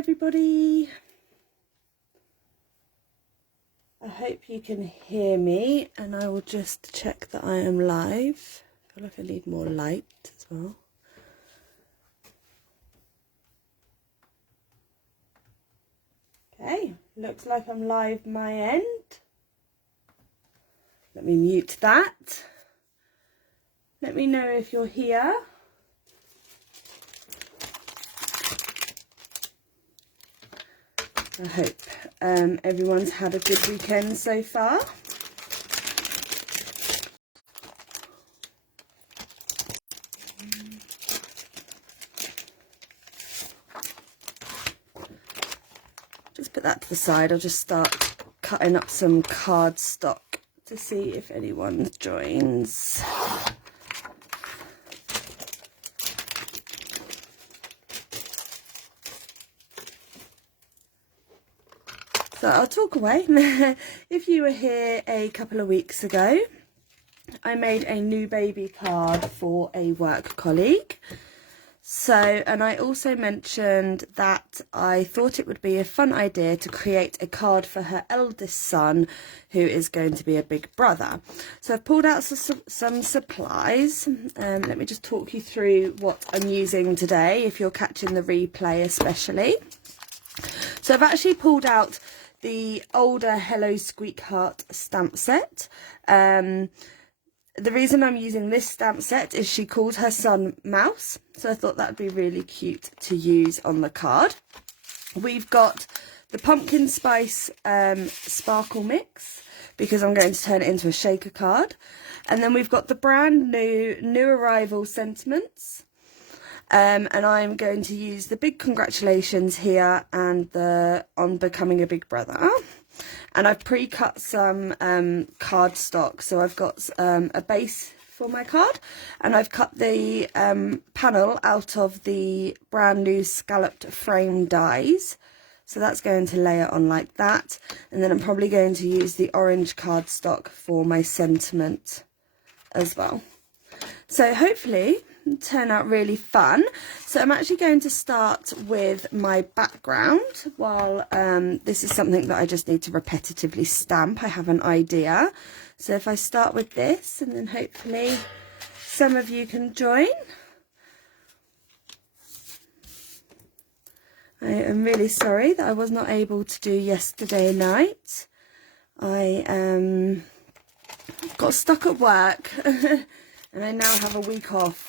everybody. I hope you can hear me, and I will just check that I am live. I feel like I need more light as well. Okay, looks like I'm live my end. Let me mute that. Let me know if you're here. I hope everyone's had a good weekend so far. Just put that to the side. I'll just start cutting up some cardstock to see if anyone joins. So I'll talk away. If you were here a couple of weeks ago, I made a new baby card for a work colleague. And I also mentioned that I thought it would be a fun idea to create a card for her eldest son, who is going to be a big brother. So I've pulled out some supplies. Let me just talk you through what I'm using today, if you're catching the replay especially. So I've actually pulled out the older Hello Squeekheart stamp set. The reason I'm using this stamp set is she called her son Mouse, so I thought that'd be really cute to use on the card. We've got the pumpkin spice sparkle mix, because I'm going to turn it into a shaker card. And then we've got the brand new arrival sentiments. And I'm going to use the big congratulations here and the on becoming a big brother. And I've pre-cut some cardstock. So I've got a base for my card, and I've cut the panel out of the brand new scalloped frame dies. So that's going to layer on like that. And then I'm probably going to use the orange cardstock for my sentiment as well. So hopefully turn out really fun. So I'm actually going to start with my background while this is something that I just need to repetitively stamp. I have an idea. So if I start with this, and then hopefully some of you can join. I am really sorry that I was not able to do yesterday night. I got stuck at work and I now have a week off.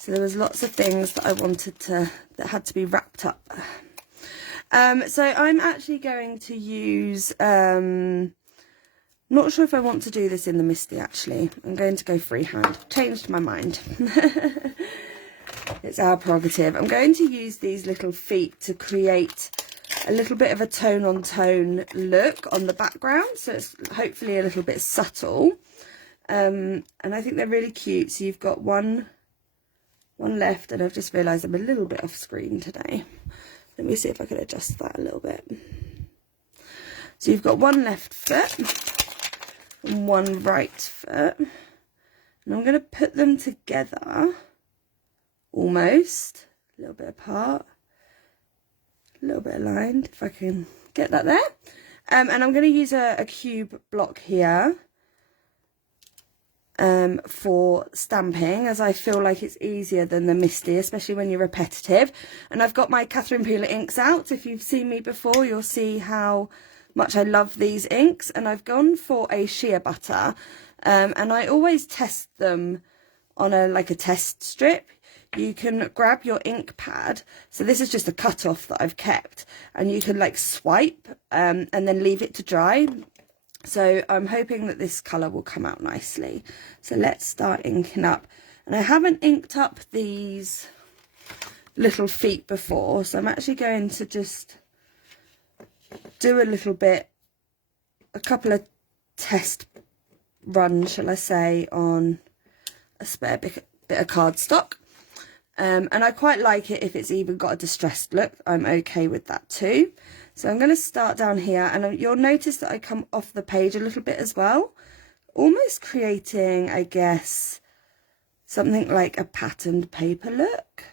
So there was lots of things that I wanted that had to be wrapped up. So I'm actually going to use, not sure if I want to do this in the Misty actually. I'm going to go freehand. Changed my mind. It's our prerogative. I'm going to use these little feet to create a little bit of a tone-on-tone look on the background. So it's hopefully a little bit subtle. And I think they're really cute. So you've got one left, and I've just realised I'm a little bit off screen today. Let me see if I can adjust that a little bit. So you've got one left foot and one right foot, and I'm going to put them together almost a little bit apart, a little bit aligned, if I can get that there. And I'm going to use a cube block here for stamping, as I feel like it's easier than the Misty, especially when you're repetitive. And I've got my Catherine Peeler inks out. If you've seen me before, you'll see how much I love these inks. And I've gone for a sheer butter, and I always test them on a test strip. You can grab your ink pad, so this is just a cut off that I've kept, and you can swipe and then leave it to dry. So I'm hoping that this colour will come out nicely. So let's start inking up. And I haven't inked up these little feet before, so I'm actually going to just do a couple of test runs, shall I say, on a spare bit of cardstock. And I quite like it if it's even got a distressed look. I'm okay with that too. So I'm going to start down here, and you'll notice that I come off the page a little bit as well, almost creating, I guess, something like a patterned paper look.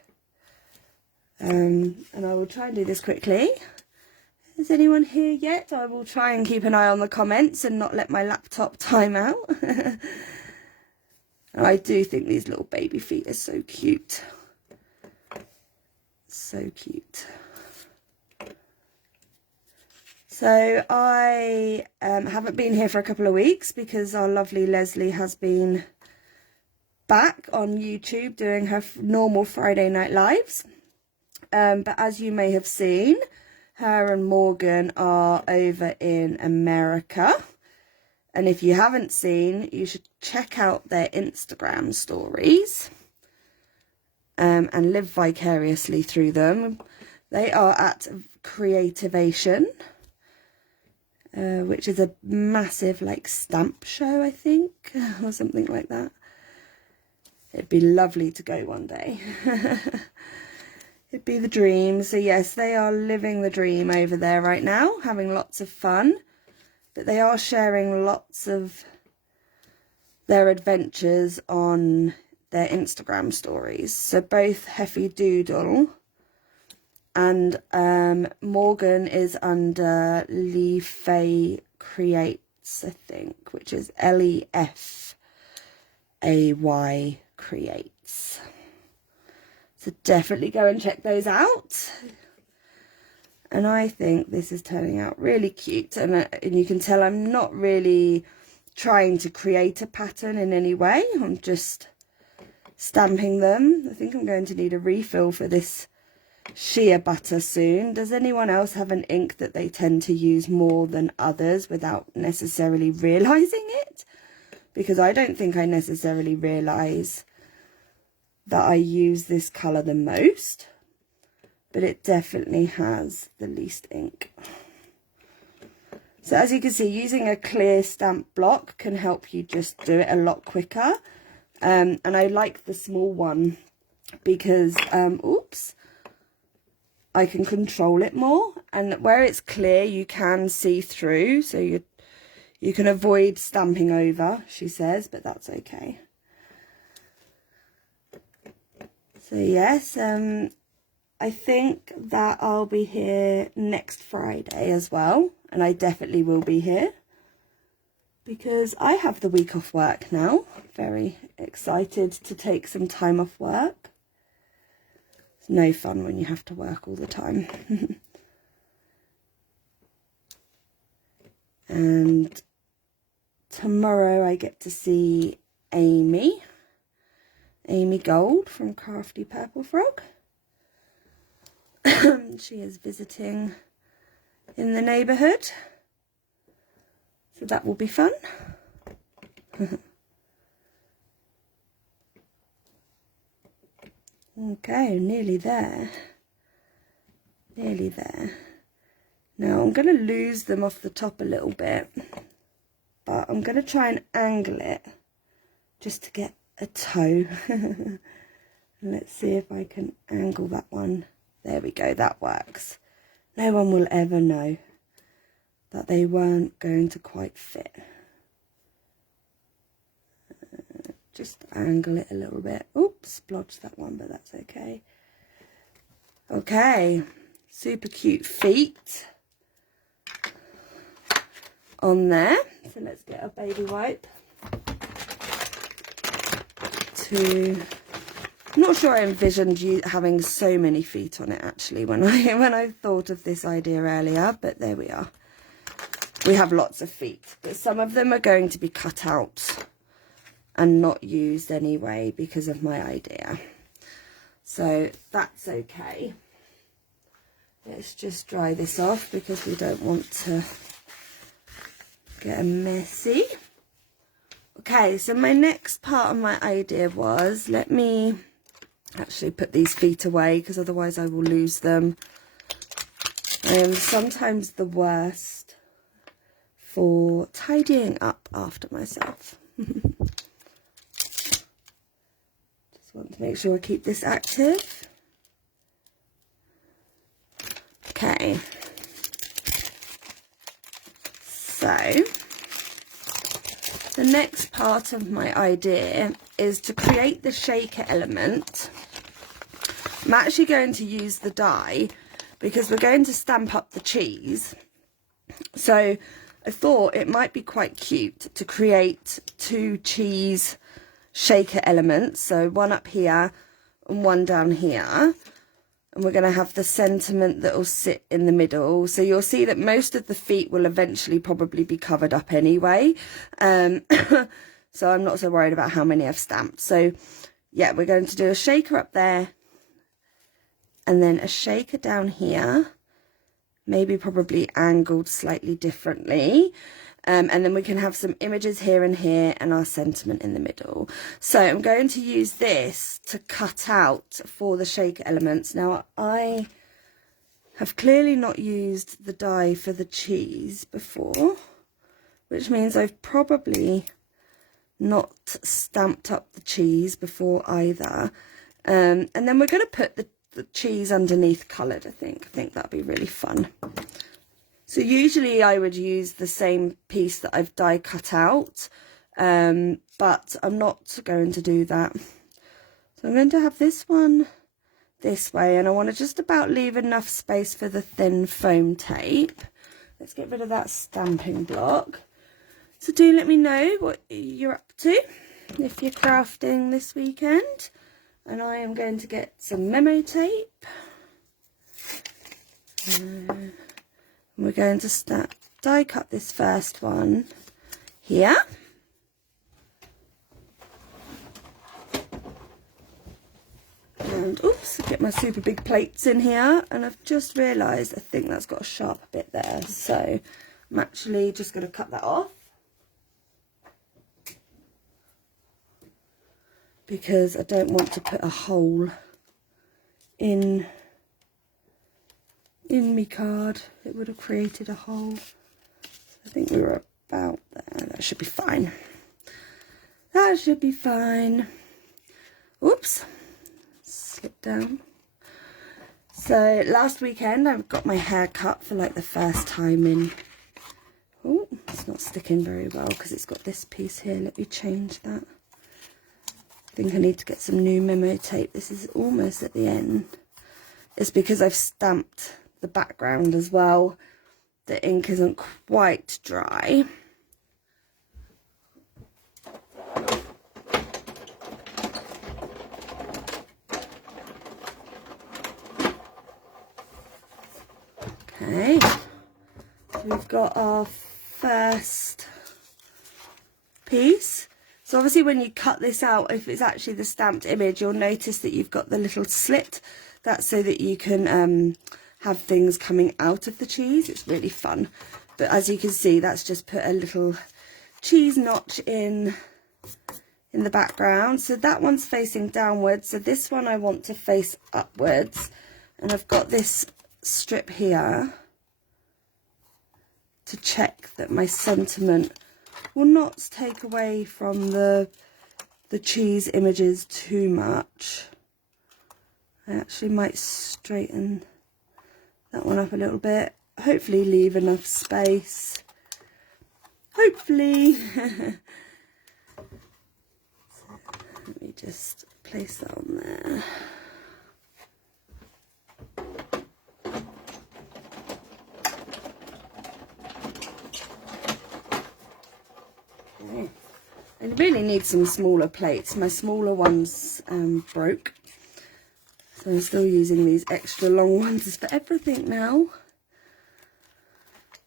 And I will try and do this quickly. Is anyone here yet? I will try and keep an eye on the comments and not let my laptop time out. I do think these little baby feet are so cute. So cute. So I haven't been here for a couple of weeks because our lovely Leslie has been back on YouTube doing her normal Friday night lives. But as you may have seen, her and Morgan are over in America. And if you haven't seen, you should check out their Instagram stories and live vicariously through them. They are at Creativation, which is a massive like stamp show, I think, or something like that. It'd be lovely to go one day. It'd be the dream. So yes, they are living the dream over there right now, having lots of fun. But they are sharing lots of their adventures on their Instagram stories. So both Heffy Doodle and Morgan is under Lefay Creates, I think, which is Lefay Creates. So definitely go and check those out. And I think this is turning out really cute. And you can tell I'm not really trying to create a pattern in any way. I'm just stamping them. I think I'm going to need a refill for this shea butter soon. Does anyone else have an ink that they tend to use more than others without necessarily realising it? Because I don't think I necessarily realise that I use this colour the most. But it definitely has the least ink. So as you can see, using a clear stamp block can help you just do it a lot quicker. And I like the small one because, oops, I can control it more. And where it's clear, you can see through. So you can avoid stamping over, she says, but that's okay. So yes, I think that I'll be here next Friday as well, and I definitely will be here because I have the week off work now. Very excited to take some time off work. It's no fun when you have to work all the time. And tomorrow I get to see Amy Gold from Crafty Purple Frog. She is visiting in the neighbourhood, so that will be fun. Okay, nearly there. Nearly there. Now I'm going to lose them off the top a little bit, but I'm going to try and angle it just to get a toe. And let's see if I can angle that one. There we go, that works. No one will ever know that they weren't going to quite fit. Just angle it a little bit. Oops, splodged that one, but that's okay. Okay, super cute feet on there. So let's get a baby wipe to... I'm not sure I envisioned you having so many feet on it actually when I thought of this idea earlier, but there we are. We have lots of feet, but some of them are going to be cut out and not used anyway because of my idea. So that's okay. Let's just dry this off because we don't want to get messy. Okay, so my next part of my idea was, let me actually put these feet away because otherwise I will lose them. I am sometimes the worst for tidying up after myself. Just want to make sure I keep this active. Okay. So the next part of my idea is to create the shaker element I'm actually going to use the die because we're going to stamp up the cheese. So I thought it might be quite cute to create 2 cheese shaker elements. So one up here and one down here. And we're going to have the sentiment that will sit in the middle. So you'll see that most of the feet will eventually probably be covered up anyway. So I'm not so worried about how many I've stamped. So yeah, we're going to do a shaker up there. And then a shaker down here. Maybe probably angled slightly differently. And then we can have some images here and here and our sentiment in the middle. So I'm going to use this to cut out for the shaker elements. Now I have clearly not used the die for the cheese before, which means I've probably not stamped up the cheese before either. And then we're going to put the cheese underneath coloured, I think. I think that'd be really fun. So usually I would use the same piece that I've die cut out, but I'm not going to do that. So I'm going to have this one this way, and I want to just about leave enough space for the thin foam tape. Let's get rid of that stamping block. So do let me know what you're up to if you're crafting this weekend. And I am going to get some memo tape. We're going to die cut this first one here. And oops, get my super big plates in here. And I've just realised I think that's got a sharp bit there. So I'm actually just going to cut that off. Because I don't want to put a hole in me card. It would have created a hole. So I think we were about there. That should be fine. That should be fine. Oops. Slip down. So last weekend I got my hair cut for like the first time in... Oh, it's not sticking very well because it's got this piece here. Let me change that. I think I need to get some new memo tape. This is almost at the end. It's because I've stamped the background as well. The ink isn't quite dry. Okay, so we've got our first piece. So obviously when you cut this out, if it's actually the stamped image, you'll notice that you've got the little slit. That's so that you can have things coming out of the cheese. It's really fun. But as you can see, that's just put a little cheese notch in the background. So that one's facing downwards. So this one I want to face upwards. And I've got this strip here to check that my sentiment will not take away from the cheese images too much. I actually might straighten that one up a little bit. Hopefully leave enough space. Hopefully. So let me just place that on there. I really need some smaller plates. My smaller ones broke. So I'm still using these extra long ones for everything now.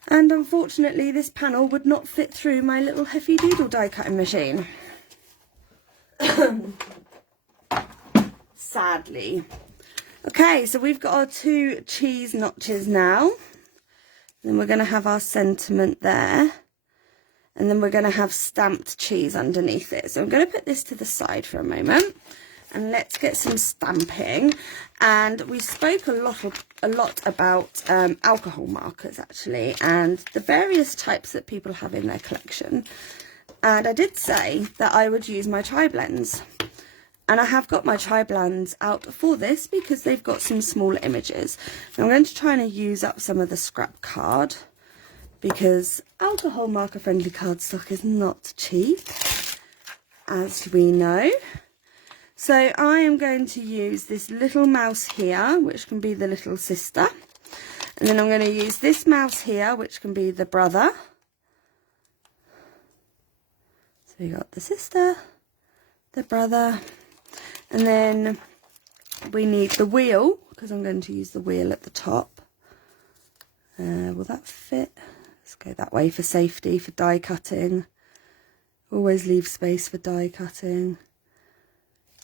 And unfortunately this panel would not fit through my little Heffy Doodle die cutting machine. Sadly. Okay, so we've got our 2 cheese notches now. Then we're going to have our sentiment there. And then we're going to have stamped cheese underneath it. So I'm going to put this to the side for a moment. And let's get some stamping. And we spoke a lot about alcohol markers actually, and the various types that people have in their collection. And I did say that I would use my tri-blends. And I have got my tri-blends out for this because they've got some smaller images. And I'm going to try and use up some of the scrap card because alcohol marker friendly cardstock is not cheap, as we know. So I am going to use this little mouse here, which can be the little sister. And then I'm going to use this mouse here, which can be the brother. So we got the sister, the brother, and then we need the wheel, because I'm going to use the wheel at the top. Will that fit? Let's go that way for safety, for die cutting. Always leave space for die cutting.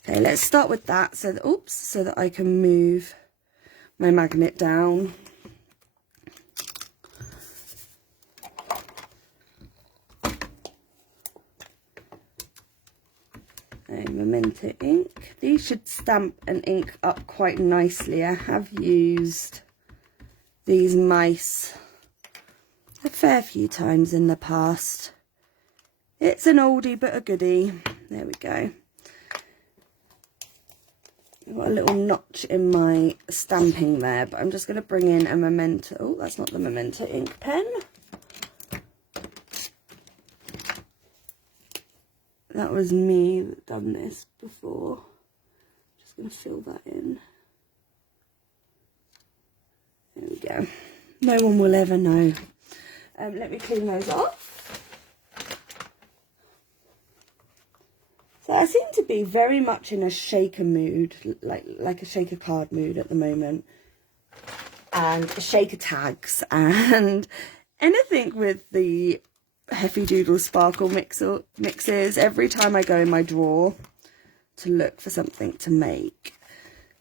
Okay, let's start with that so that, oops, so that I can move my magnet down. Memento ink. These should stamp and ink up quite nicely. I have used these mice a fair few times in the past. It's an oldie but a goodie. There we go. I've got a little notch in my stamping there, but I'm just going to bring in a Memento. Oh, that's not the Memento ink pen. That was me that done this before. Just going to fill that in. There we go. No one will ever know. Let me clean those off. So I seem to be very much in a shaker mood, like a shaker card mood at the moment. And shaker tags and anything with the Heffy Doodle sparkle mixes. Every time I go in my drawer to look for something to make,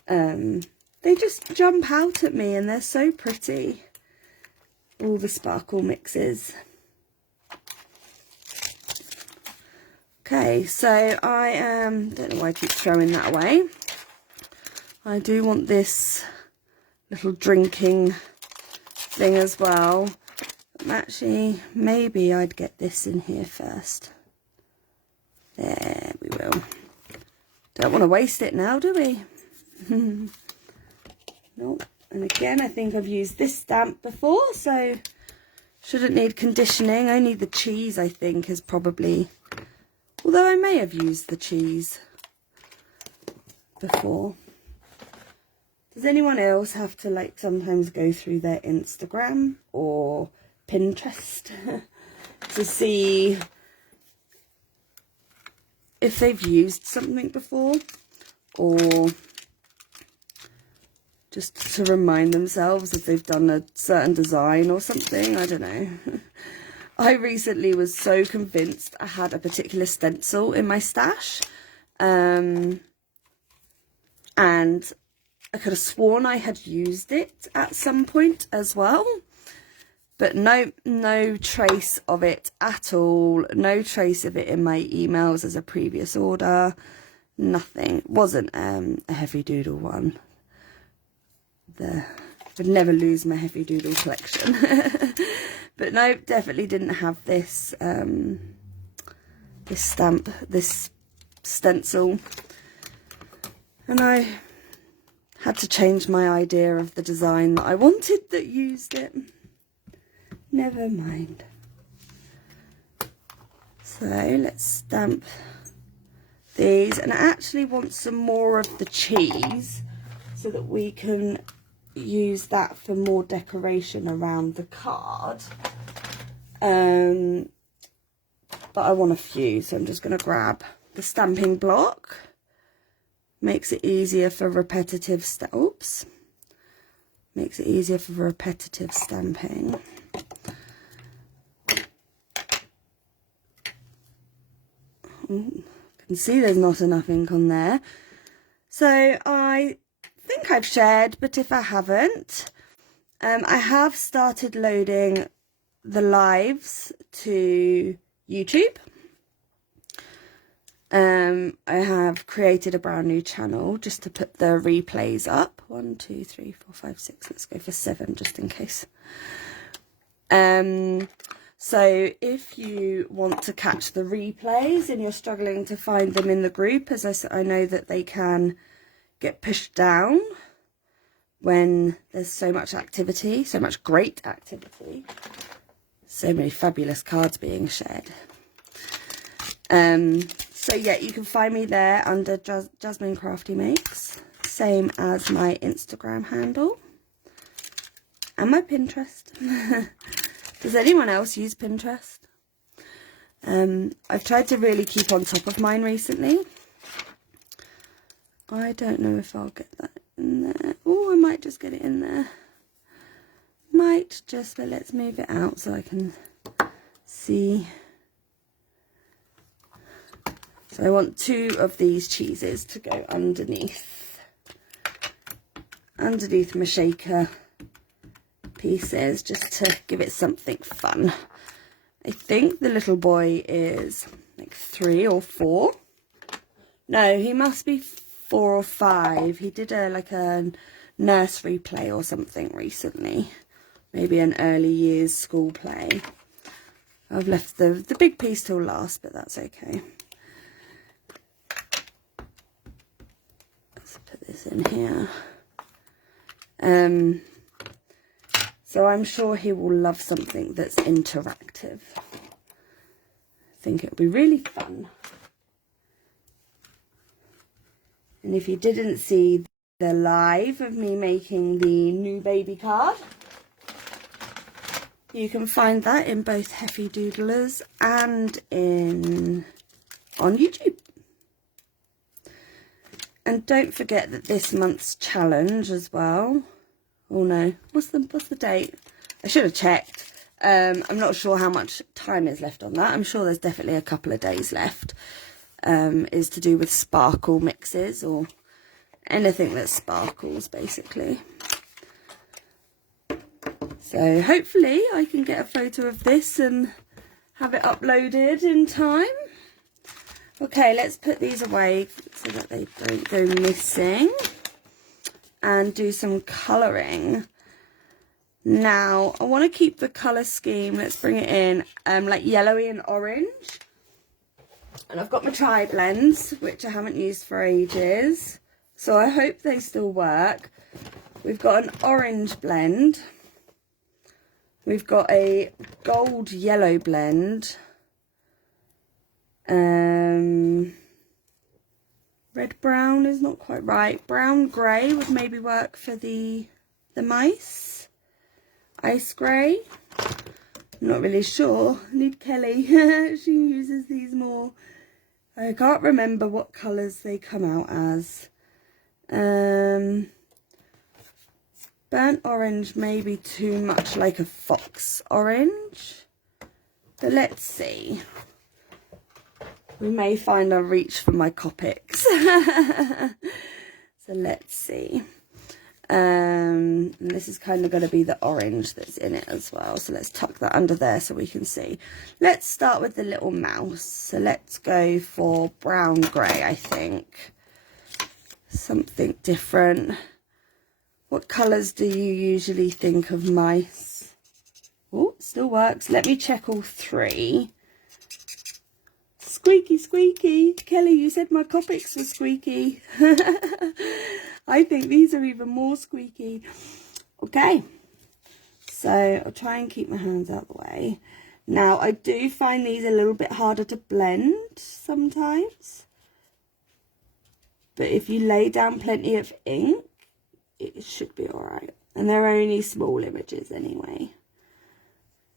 they just jump out at me and they're so pretty. All the sparkle mixes. Okay, so I don't know why I keep throwing that away. I do want this little drinking thing as well. Actually, maybe I'd get this in here first. There we will. Don't want to waste it now, do we? Nope. And again, I think I've used this stamp before, so shouldn't need conditioning. Only the cheese, I think, is probably... Although I may have used the cheese before. Does anyone else have to, like, sometimes go through their Instagram or Pinterest to see if they've used something before, or just to remind themselves if they've done a certain design or something? I don't know. I recently was so convinced I had a particular stencil in my stash, and I could have sworn I had used it at some point as well. But no trace of it at all. No trace of it in my emails as a previous order. Nothing. It wasn't a Heffy Doodle one. I'd never lose my Heffy Doodle collection. But no, definitely didn't have this this stamp, this stencil. And I had to change my idea of the design that I wanted that used it. Never mind. So let's stamp these, and I actually want some more of the cheese so that we can use that for more decoration around the card. But I want a few, so I'm just going to grab the stamping block. Makes it easier for repetitive Makes it easier for repetitive stamping. Ooh, I can see there's not enough ink on there. So I think I've shared, but if I haven't, I have started loading the lives to YouTube. I have created a brand new channel just to put the replays up. 1, 2, 3, 4, 5, 6. Let's go for 7 just in case. So if you want to catch the replays and you're struggling to find them in the group, as I said, I know that they can get pushed down when there's so much activity, so much great activity, so many fabulous cards being shared. So yeah, you can find me there under Jasmine Crafty Makes, same as my Instagram handle and my Pinterest. Does anyone else use Pinterest? I've tried to really keep on top of mine recently. I don't know if I'll get that in there. Oh, I might just get it in there. Might just, but let's move it out so I can see. So I want 2 of these cheeses to go underneath my shaker pieces, just to give it something fun. I think the little boy is like 3 or 4. No, he must be 4 or 5. He did like a nursery play or something recently. Maybe an early years school play. I've left the big piece till last, but that's okay. Let's put this in here. So I'm sure he will love something that's interactive. I think it'll be really fun. And if you didn't see the live of me making the new baby card, you can find that in both Heffy Doodlers and on YouTube. And don't forget that this month's challenge as well. Oh no, what's the date? I should have checked. I'm not sure how much time is left on that. I'm sure there's definitely a couple of days left. Is to do with sparkle mixes or anything that sparkles, basically. So hopefully I can get a photo of this and have it uploaded in time. Okay, let's put these away so that they don't go missing. And do some colouring. Now, I want to keep the colour scheme. Let's bring it in like yellowy and orange. And I've got my tri-blends, which I haven't used for ages. So I hope they still work. We've got an orange blend. We've got a gold yellow blend. Red brown is not quite right. Brown grey would maybe work for the mice. Ice grey. I'm not really sure. I need Kelly. She uses these more. I can't remember what colours they come out as. Burnt orange may be too much like a fox orange. But let's see. We may find a reach for my Copics. So let's see. And this is kind of going to be the orange that's in it as well. So let's tuck that under there so we can see. Let's start with the little mouse. So let's go for brown grey, I think. Something different. What colours do you usually think of mice? Oh, still works. Let me check all 3. Squeaky, squeaky. Kelly, you said my Copics were squeaky. I think these are even more squeaky. Okay. So I'll try and keep my hands out of the way. Now, I do find these a little bit harder to blend sometimes. But if you lay down plenty of ink, it should be all right. And they're only small images anyway.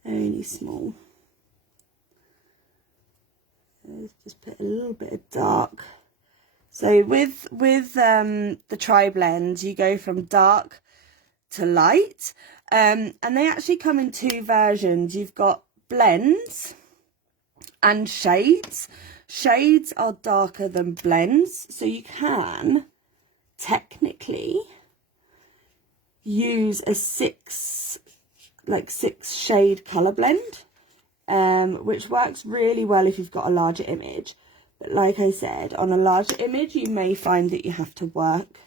Only small. Let's just put a little bit of dark. So with the tri-blends, you go from dark to light. And they actually come in 2 versions. You've got blends and shades. Shades are darker than blends. So you can technically use a 6 shade colour blend. Which works really well if you've got a larger image. But like I said, on a larger image, you may find that you have to work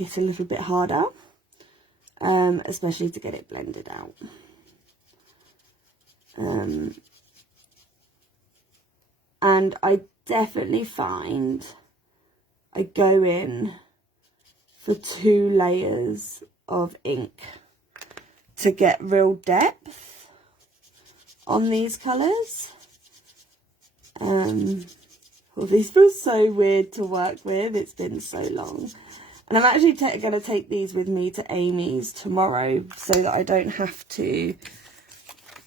it a little bit harder, especially to get it blended out. And I definitely find I go in for 2 layers of ink to get real depth on these colours. Oh, these feel so weird to work with. It's been so long. And I'm actually going to take these with me to Amy's tomorrow so that I don't have to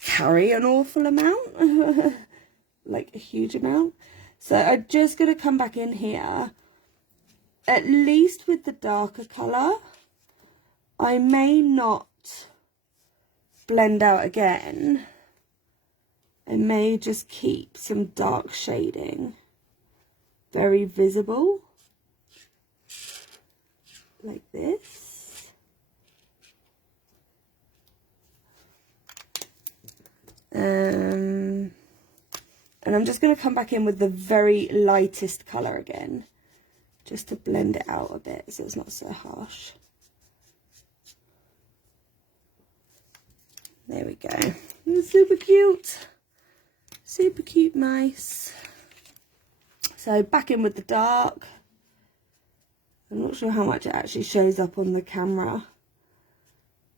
carry an awful amount. Like a huge amount. So I'm just going to come back in here, at least with the darker colour. I may not blend out again. I may just keep some dark shading very visible, like this. And I'm just going to come back in with the very lightest colour again, just to blend it out a bit so it's not so harsh. There we go. Super cute. Super cute mice. So back in with the dark. I'm not sure how much it actually shows up on the camera,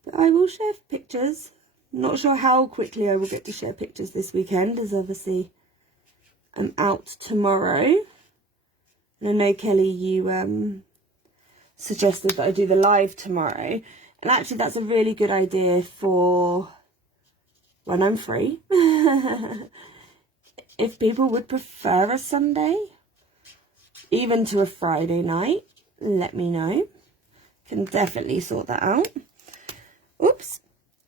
but I will share pictures. I'm not sure how quickly I will get to share pictures this weekend, as obviously I'm out tomorrow. And I know, Kelly, you suggested that I do the live tomorrow. And actually that's a really good idea for when I'm free. If people would prefer a Sunday, even to a Friday night, let me know. Can definitely sort that out. Oops.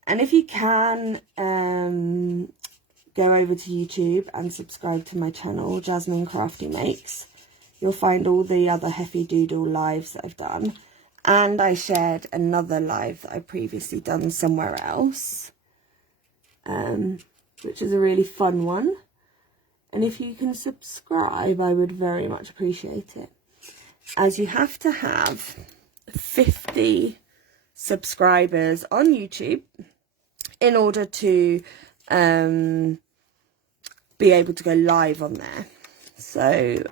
And if you can, go over to YouTube and subscribe to my channel, Jasmine Crafty Makes. You'll find all the other Heffy Doodle lives that I've done. And I shared another live that I previously done somewhere else, which is a really fun one. And if you can subscribe, I would very much appreciate it. As you have to have 50 subscribers on YouTube in order to be able to go live on there. So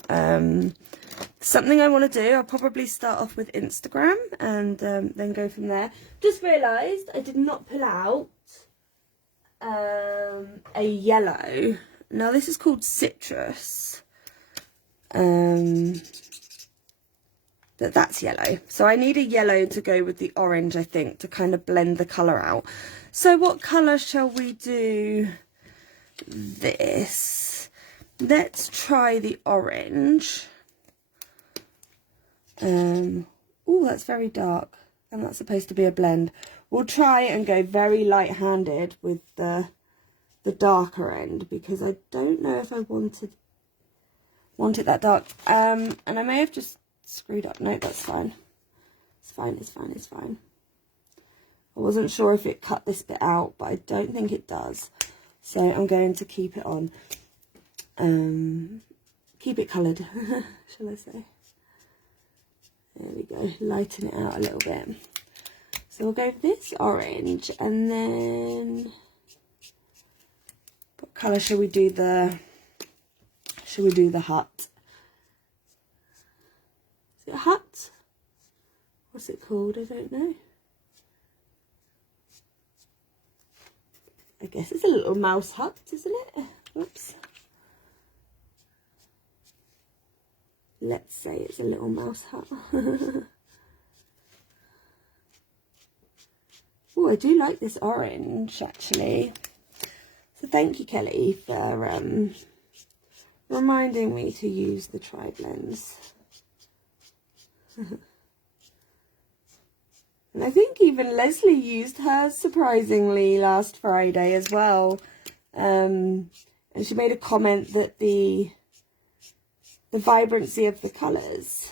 something I want to do, I'll probably start off with Instagram and then go from there. Just realised I did not pull out a yellow. Now this is called Citrus, but that's yellow. So I need a yellow to go with the orange, I think, to kind of blend the colour out. So what colour shall we do this? Let's try the orange. Oh, that's very dark, and that's supposed to be a blend. We'll try and go very light-handed with the darker end, because I don't know if I want it that dark. And I may have just screwed up. No, that's fine. It's fine, it's fine, it's fine. I wasn't sure if it cut this bit out, but I don't think it does. So I'm going to keep it on. Keep it coloured, shall I say. There we go, lighten it out a little bit. So we'll go with this orange, and then what colour shall we do the hut? Is it a hut? What's it called? I don't know. I guess it's a little mouse hut, isn't it? Whoops. Let's say it's a little mouse hut. Oh, I do like this orange, actually. So thank you, Kelly, for reminding me to use the tri-blends. And I think even Leslie used hers, surprisingly, last Friday as well. And she made a comment that the vibrancy of the colours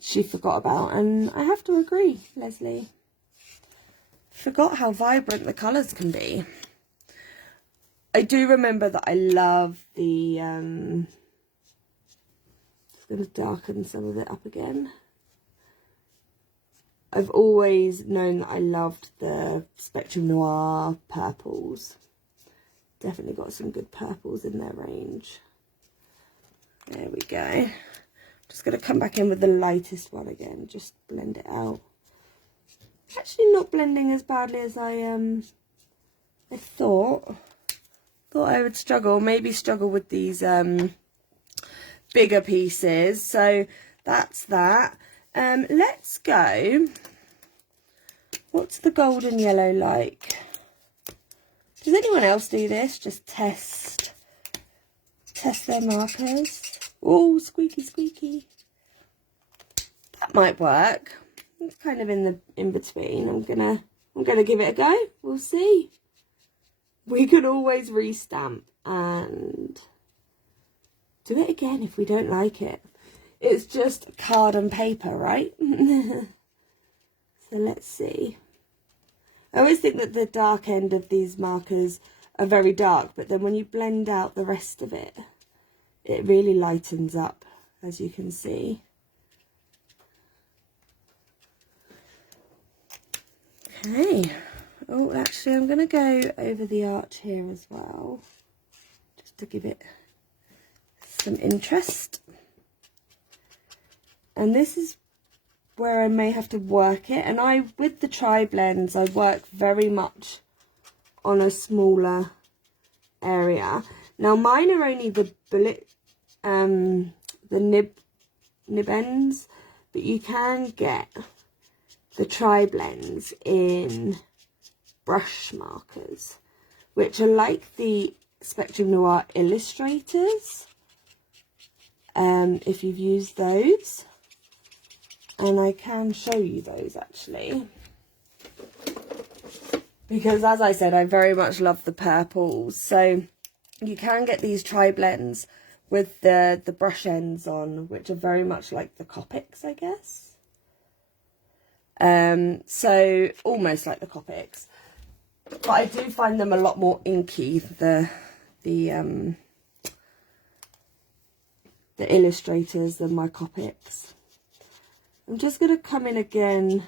she forgot about, and I have to agree, Leslie. Forgot how vibrant the colours can be. I do remember that I love the just going to darken some of it up again. I've always known that I loved the Spectrum Noir purples. Definitely got some good purples in their range. There we go. Just going to come back in with the lightest one again. Just blend it out. Actually not blending as badly as I thought. thought I would maybe struggle with these bigger pieces. So that's that. Let's go. What's the golden yellow like? Does anyone else do this? Just test their markers. Oh, squeaky, squeaky. That might work. It's kind of in between. I'm gonna give it a go. We'll see. We can always restamp and do it again if we don't like it. It's just card and paper, right? So let's see. I always think that the dark end of these markers are very dark, but then when you blend out the rest of it, it really lightens up, as you can see. Okay. Oh, actually, I'm going to go over the arch here as well, just to give it some interest. And this is where I may have to work it. And with the tri-blends, I work very much on a smaller area. Now, mine are only the bullet, the nib ends, but you can get the tri-blends in brush markers, which are like the Spectrum Noir illustrators, if you've used those. And I can show you those actually, because as I said, I very much love the purples. So you can get these tri-blends with the brush ends on, which are very much like the Copics, I guess. So almost like the Copics, but I do find them a lot more inky, the illustrators, than my Copics. I'm just going to come in again,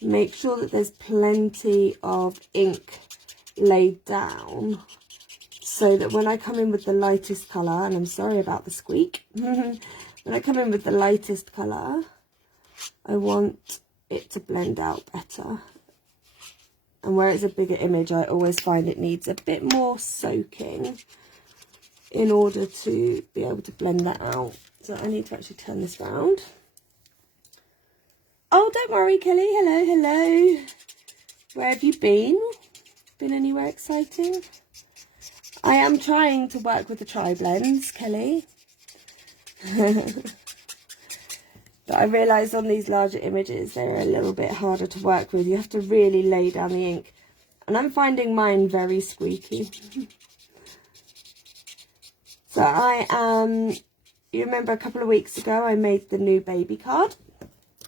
make sure that there's plenty of ink laid down, so that when I come in with the lightest colour, and I'm sorry about the squeak, when I come in with the lightest colour, I want it to blend out better. And where it's a bigger image, I always find it needs a bit more soaking in order to be able to blend that out. So I need to actually turn this round. Oh, don't worry, Kelly. Hello, hello. Where have you been? Been anywhere exciting? I am trying to work with the tri-blends, Kelly. But I realised on these larger images, they're a little bit harder to work with. You have to really lay down the ink. And I'm finding mine very squeaky. So you remember a couple of weeks ago, I made the new baby card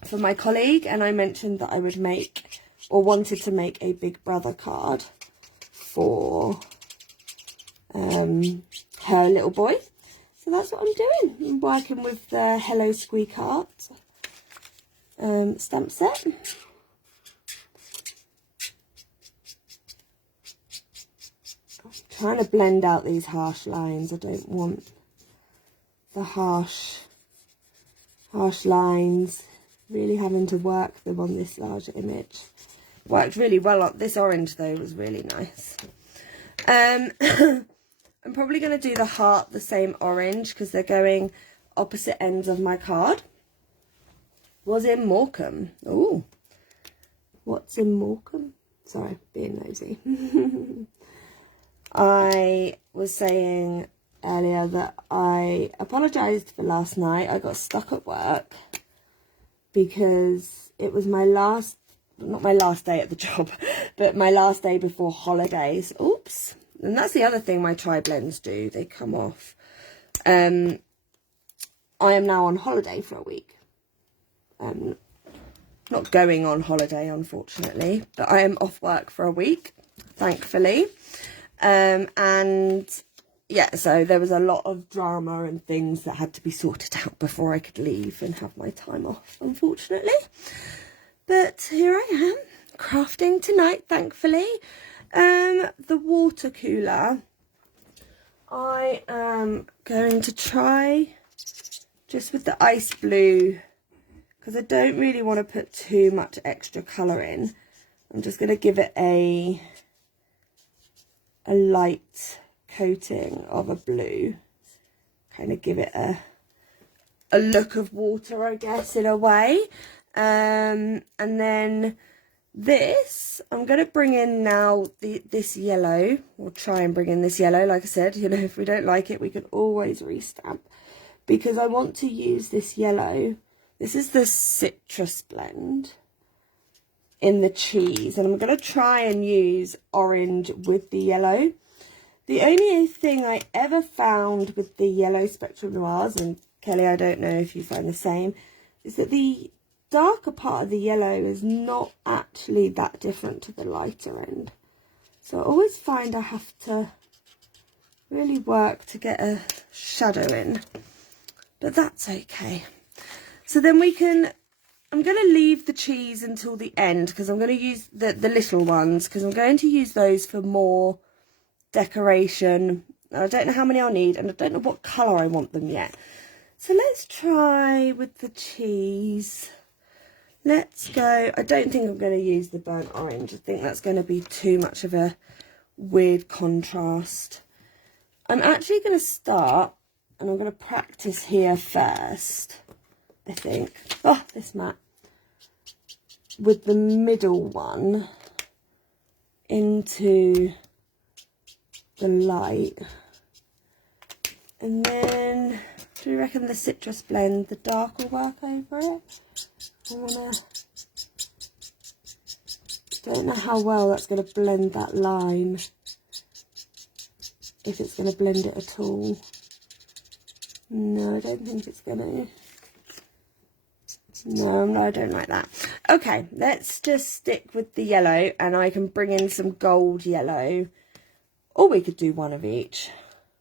for my colleague, and I mentioned that I would make, or wanted to make, a Big Brother card for her little boy. So that's what I'm doing. I'm working with the Hello Squeekheart stamp set. I'm trying to blend out these harsh lines. I don't want the harsh lines. Really having to work them on this larger image. Worked really well on this orange though, was really nice. I'm probably going to do the heart the same orange, because they're going opposite ends of my card. Was in Morecambe. Ooh. What's in Morecambe? Sorry, being nosy. I was saying earlier that I apologised for last night. I got stuck at work because it was my last, not my last day at the job, but my last day before holidays. Oops. And that's the other thing my tri-blends do. They come off. I am now on holiday for a week. Not going on holiday, unfortunately, but I am off work for a week, thankfully. And yeah, so there was a lot of drama and things that had to be sorted out before I could leave and have my time off, unfortunately. But here I am, crafting tonight, thankfully. The water cooler, I am going to try just with the ice blue, because I don't really want to put too much extra colour in. I'm just going to give it a a light coating of a blue, kind of give it a look of water, I guess, in a way. And then this, I'm going to bring in now this yellow, or try and bring in this yellow. Like I said, you know, if we don't like it, we can always restamp, because I want to use this yellow. This is the citrus blend in the cheese, and I'm going to try and use orange with the yellow. The only thing I ever found with the yellow Spectrum Noirs, and Kelly, I don't know if you find the same, is that the darker part of the yellow is not actually that different to the lighter end. So I always find I have to really work to get a shadow in, but that's okay. So then we can, I'm going to leave the cheese until the end, because I'm going to use the little ones, because I'm going to use those for more decoration. I don't know how many I'll need, and I don't know what colour I want them yet. So let's try with the cheese. Let's go, I don't think I'm going to use the burnt orange. I think that's going to be too much of a weird contrast. I'm actually going to start, and I'm going to practice here first, I think. Oh, this mat. With the middle one into the light. And then, do you reckon the citrus blend, the dark will work over it? Don't know how well that's going to blend that line, if it's going to blend it at all. No, I don't think it's going to. No, I don't like that. Okay, let's just stick with the yellow, and I can bring in some gold yellow, or we could do one of each.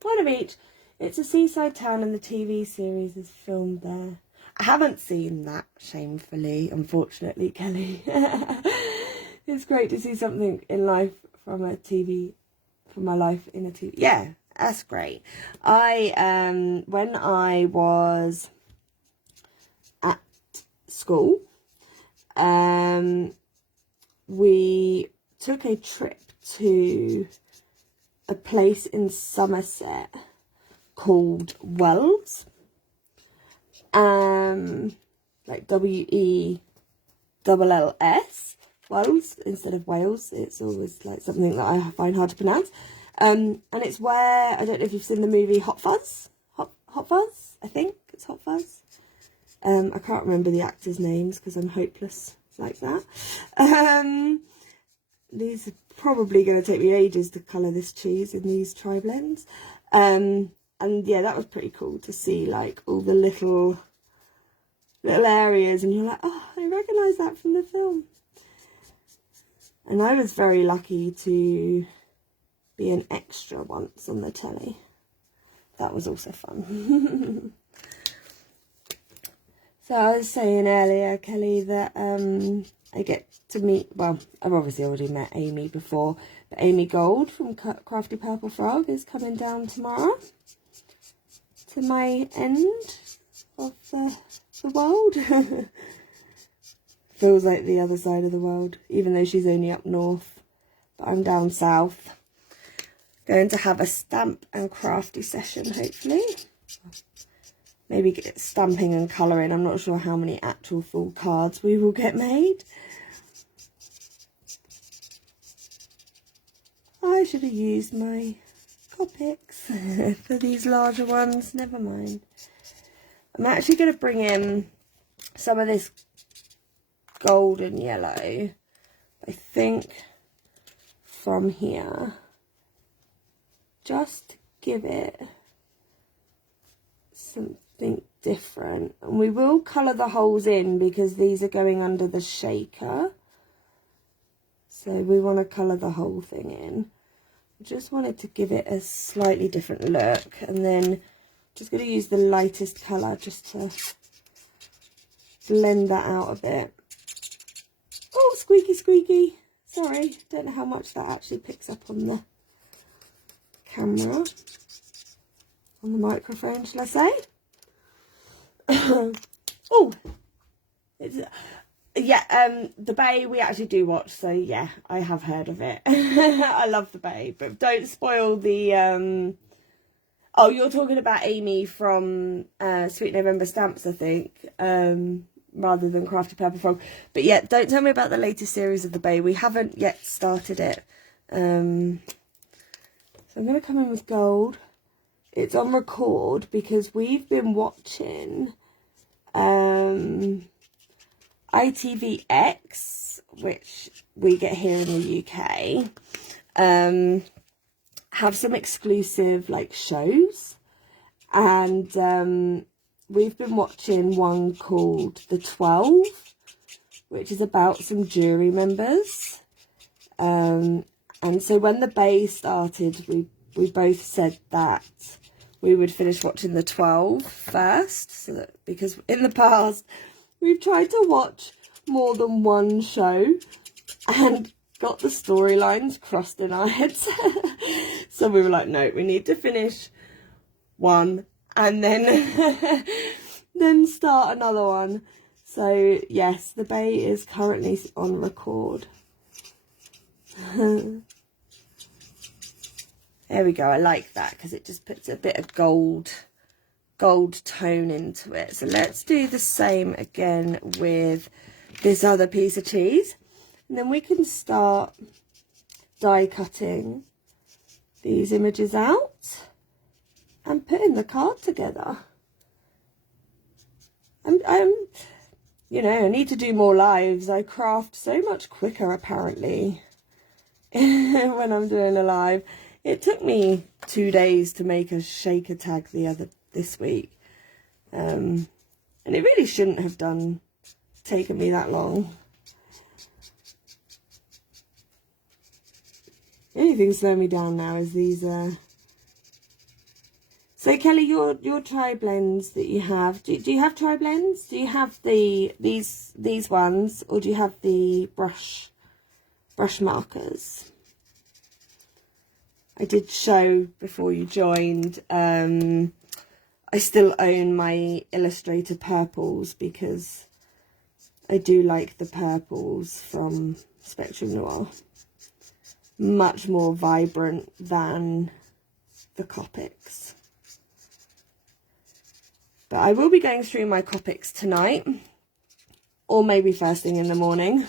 One of each. It's a seaside town, and the TV series is filmed there. I haven't seen that, shamefully, unfortunately, Kelly. It's great to see something in life from a TV, from my life in a TV. Yeah, that's great. When I was at school, we took a trip to a place in Somerset called Wells. Like WELLS, Wells, instead of Wales. It's always like something that I find hard to pronounce. And it's where, I don't know if you've seen the movie Hot Fuzz. Hot Fuzz, I think it's Hot Fuzz. I can't remember the actors' names because I'm hopeless like that. These are probably going to take me ages to colour this cheese in these tri-blends. And yeah, that was pretty cool to see, like, all the little areas, and you're like, oh, I recognise that from the film. And I was very lucky to be an extra once on the telly. That was also fun. So I was saying earlier, Kelly, that I get to meet, well, I've obviously already met Amy before, but Amy Gold from Crafty Purple Frog is coming down tomorrow to my end of the world. Feels like the other side of the world, even though she's only up north, but I'm down south. Going to have a stamp and crafty session, hopefully. Maybe get stamping and colouring. I'm not sure how many actual full cards we will get made. I should have used my Copics for these larger ones. Never mind. I'm actually going to bring in some of this golden yellow, I think, from here. Just to give it something different. And we will colour the holes in because these are going under the shaker. So we want to colour the whole thing in. I just wanted to give it a slightly different look. And then just going to use the lightest colour just to blend that out a bit. Oh, squeaky, squeaky. Sorry, don't know how much that actually picks up on the camera. On the microphone, shall I say? Oh, Yeah, The Bay we actually do watch, so yeah, I have heard of it. I love The Bay, but don't spoil the oh, you're talking about Amy from Sweet November Stamps, I think, rather than Crafty Purple Frog. But yeah, don't tell me about the latest series of The Bay. We haven't yet started it. So I'm going to come in with gold. It's on record because we've been watching ITVX, which we get here in the UK, have some exclusive like shows, and we've been watching one called The 12, which is about some jury members, and so when The Bay started, we both said that we would finish watching The 12 first, so that, because in the past we've tried to watch more than one show and got the storylines crossed in our heads. So we were like, no, we need to finish one and then then start another one. So yes, The Bay is currently on record. There we go. I like that because it just puts a bit of gold tone into it. So let's do the same again with this other piece of cheese, and then we can start die cutting these images out and putting the card together. I'm you know, I need to do more lives. I craft so much quicker apparently when I'm doing a live. It took me 2 days to make a shaker tag this week, and it really shouldn't have taken me that long. The only thing slowing me down now is these. So Kelly, your tri blends that you have. Do you have tri blends? Do you have these ones, or do you have the brush markers? I did show before you joined, I still own my Illustrator purples because I do like the purples from Spectrum Noir. Much more vibrant than the Copics. But I will be going through my Copics tonight, or maybe first thing in the morning,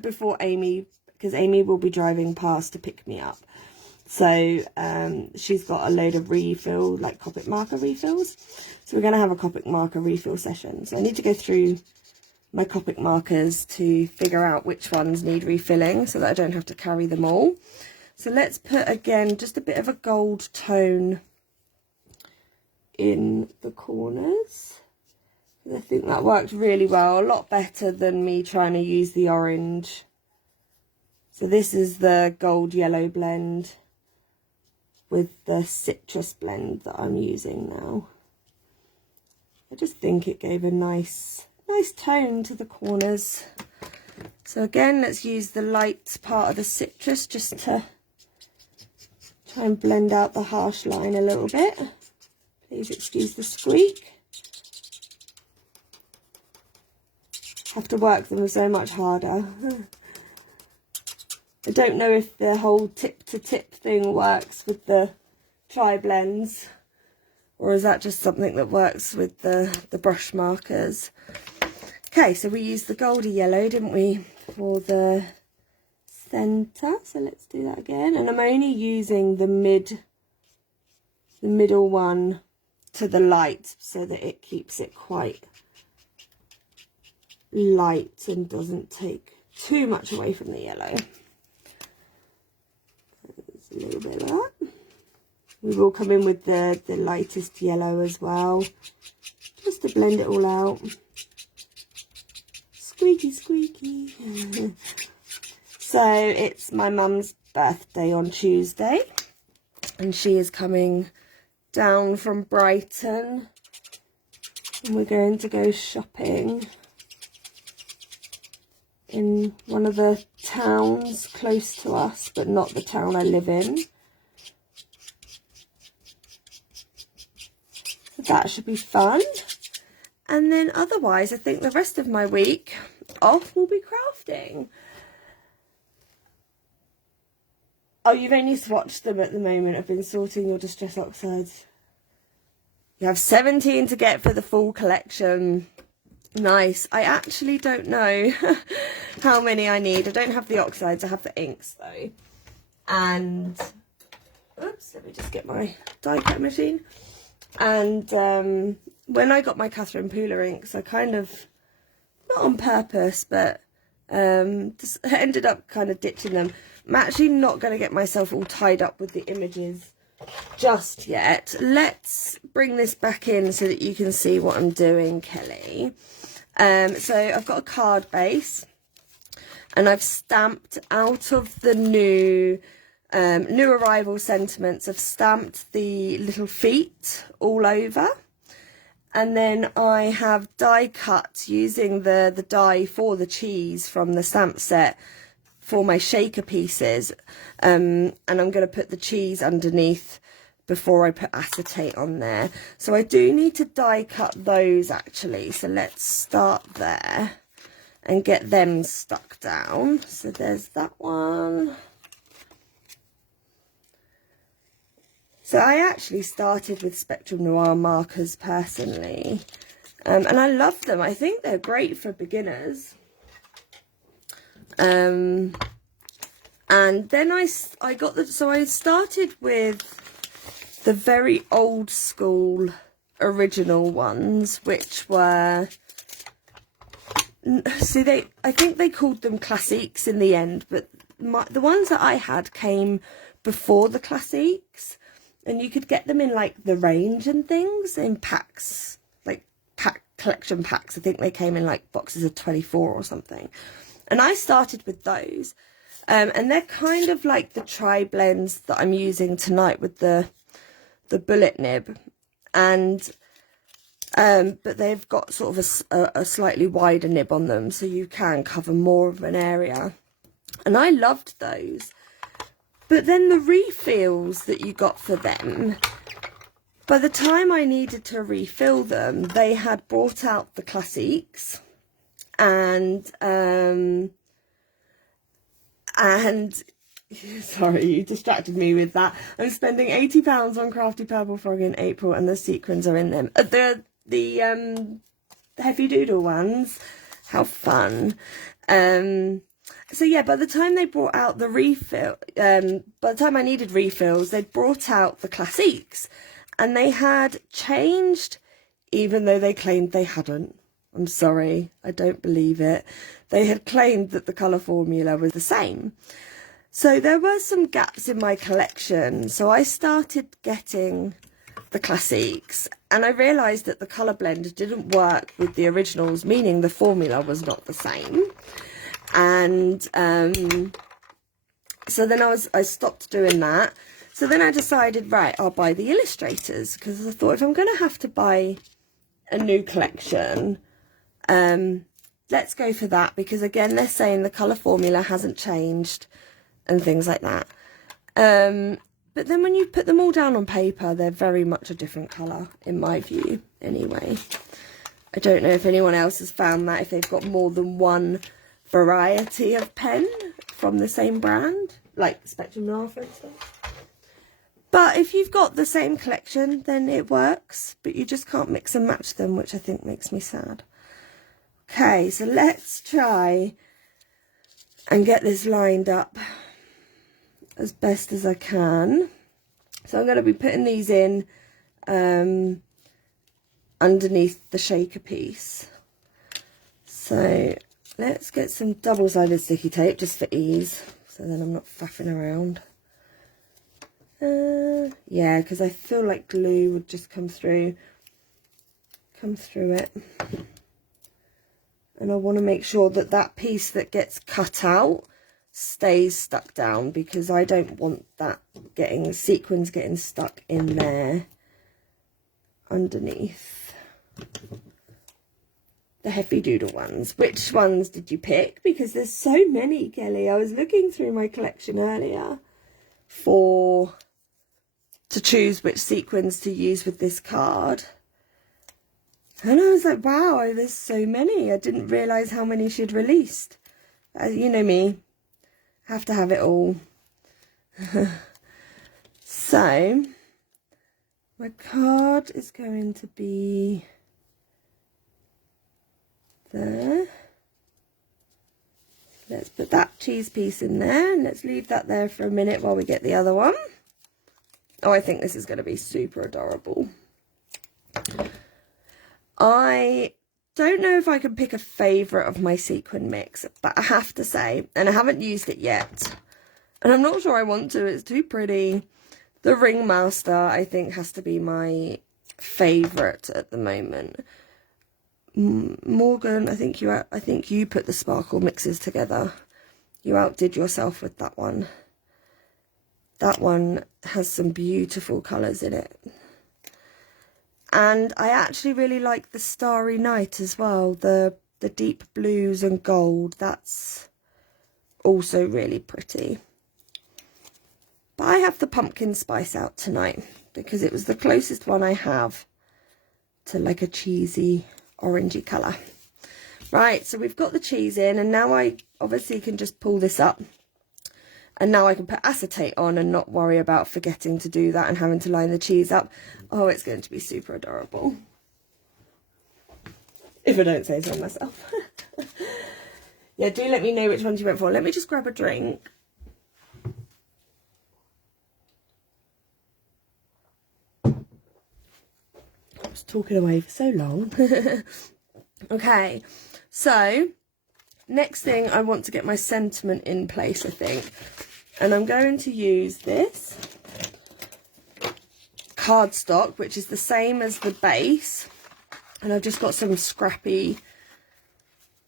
before Amy, because Amy will be driving past to pick me up. So she's got a load of refill, like Copic marker refills. So we're going to have a Copic marker refill session. So I need to go through my Copic markers to figure out which ones need refilling so that I don't have to carry them all. So let's put, again, just a bit of a gold tone in the corners. I think that worked really well, a lot better than me trying to use the orange. So this is the gold yellow blend with the citrus blend that I'm using now. I just think it gave a nice tone to the corners. So again, let's use the light part of the citrus just to try and blend out the harsh line a little bit. Please excuse the squeak. Have to work them so much harder. I don't know if the whole tip to tip thing works with the tri blends, or is that just something that works with the brush markers. Okay, so we used the goldy yellow, didn't we, for the centre? So let's do that again. And I'm only using the middle one to the light so that it keeps it quite light and doesn't take too much away from the yellow. There's a little bit of that. We will come in with the lightest yellow as well, just to blend it all out. Squeaky, squeaky. So it's my mum's birthday on Tuesday, and she is coming down from Brighton, and we're going to go shopping in one of the towns close to us, but not the town I live in. So that should be fun. And then otherwise, I think the rest of my week off will be crafting. Oh, you've only swatched them at the moment. I've been sorting your Distress Oxides. You have 17 to get for the full collection. Nice. I actually don't know how many I need. I don't have the oxides, I have the inks though. And, oops, let me just get my die cut machine. And when I got my Catherine Pooler inks, I kind of, not on purpose, but just ended up kind of ditching them. I'm actually not going to get myself all tied up with the images just yet. Let's bring this back in so that you can see what I'm doing, Kelly. So I've got a card base, and I've stamped out of the new arrival sentiments. I've stamped the little feet all over, and then I have die cut using the die for the cheese from the stamp set for my shaker pieces, and I'm going to put the cheese underneath before I put acetate on there. So I do need to die cut those actually, so let's start there and get them stuck down. So there's that one. So I actually started with Spectrum Noir markers personally, and I love them. I think they're great for beginners. And then I got the, so I started with the very old school original ones, which were, see, I think they called them classiques in the end, but the ones that I had came before the classiques, and you could get them in like the range and things in packs, like collection packs. I think they came in like boxes of 24 or something, and I started with those, and they're kind of like the tri-blends that I'm using tonight with the bullet nib, and but they've got sort of a slightly wider nib on them, so you can cover more of an area, and I loved those. But then the refills that you got for them, by the time I needed to refill them, they had brought out the classiques, and sorry, you distracted me with that. I'm spending £80 on Crafty Purple Frog in April, and the sequins are in them. The Heffy Doodle ones. How fun. So yeah, by the time they brought out the refill, by the time I needed refills, they'd brought out the classiques, and they had changed, even though they claimed they hadn't. I'm sorry, I don't believe it. They had claimed that the colour formula was the same. So there were some gaps in my collection, so I started getting the classiques, and I realised that the colour blend didn't work with the originals, meaning the formula was not the same. And so then I stopped doing that. So then I decided, right, I'll buy the illustrators, because I thought if I'm going to have to buy a new collection, let's go for that, because again, they're saying the colour formula hasn't changed and things like that. But then when you put them all down on paper, they're very much a different colour, in my view, anyway. I don't know if anyone else has found that, if they've got more than one variety of pen from the same brand, like Spectrum Noir, for instance. But if you've got the same collection, then it works, but you just can't mix and match them, which I think makes me sad. Okay, so let's try and get this lined up as best as I can. So I'm going to be putting these in underneath the shaker piece. So let's get some double-sided sticky tape just for ease, so then I'm not faffing around. Yeah, because I feel like glue would just come through it. And I want to make sure that that piece that gets cut out stays stuck down, because I don't want that sequins getting stuck in there underneath. The Heffy Doodle ones. Which ones did you pick? Because there's so many, Kelly. I was looking through my collection earlier to choose which sequins to use with this card. And I was like, wow, there's so many. I didn't realise how many she'd released. You know me, have to have it all. So, my card is going to be there. Let's put that cheese piece in there and let's leave that there for a minute while we get the other one. Oh, I think this is going to be super adorable. I don't know if I can pick a favourite of my sequin mix, but I have to say, and I haven't used it yet, and I'm not sure I want to, it's too pretty. The Ringmaster, I think, has to be my favourite at the moment. Morgan, I think you put the sparkle mixes together. You outdid yourself with that one. That one has some beautiful colours in it. And I actually really like the Starry Night as well. The deep blues and gold. That's also really pretty. But I have the pumpkin spice out tonight because it was the closest one I have to like a cheesy orangey colour. Right, so we've got the cheese in, and now I obviously can just pull this up. And now I can put acetate on and not worry about forgetting to do that and having to line the cheese up. Oh, it's going to be super adorable. If I don't say so myself. Yeah, do let me know which ones you went for. Let me just grab a drink. I was talking away for so long. Okay, so next thing I want to get my sentiment in place, I think. And I'm going to use this cardstock, which is the same as the base. And I've just got some scrappy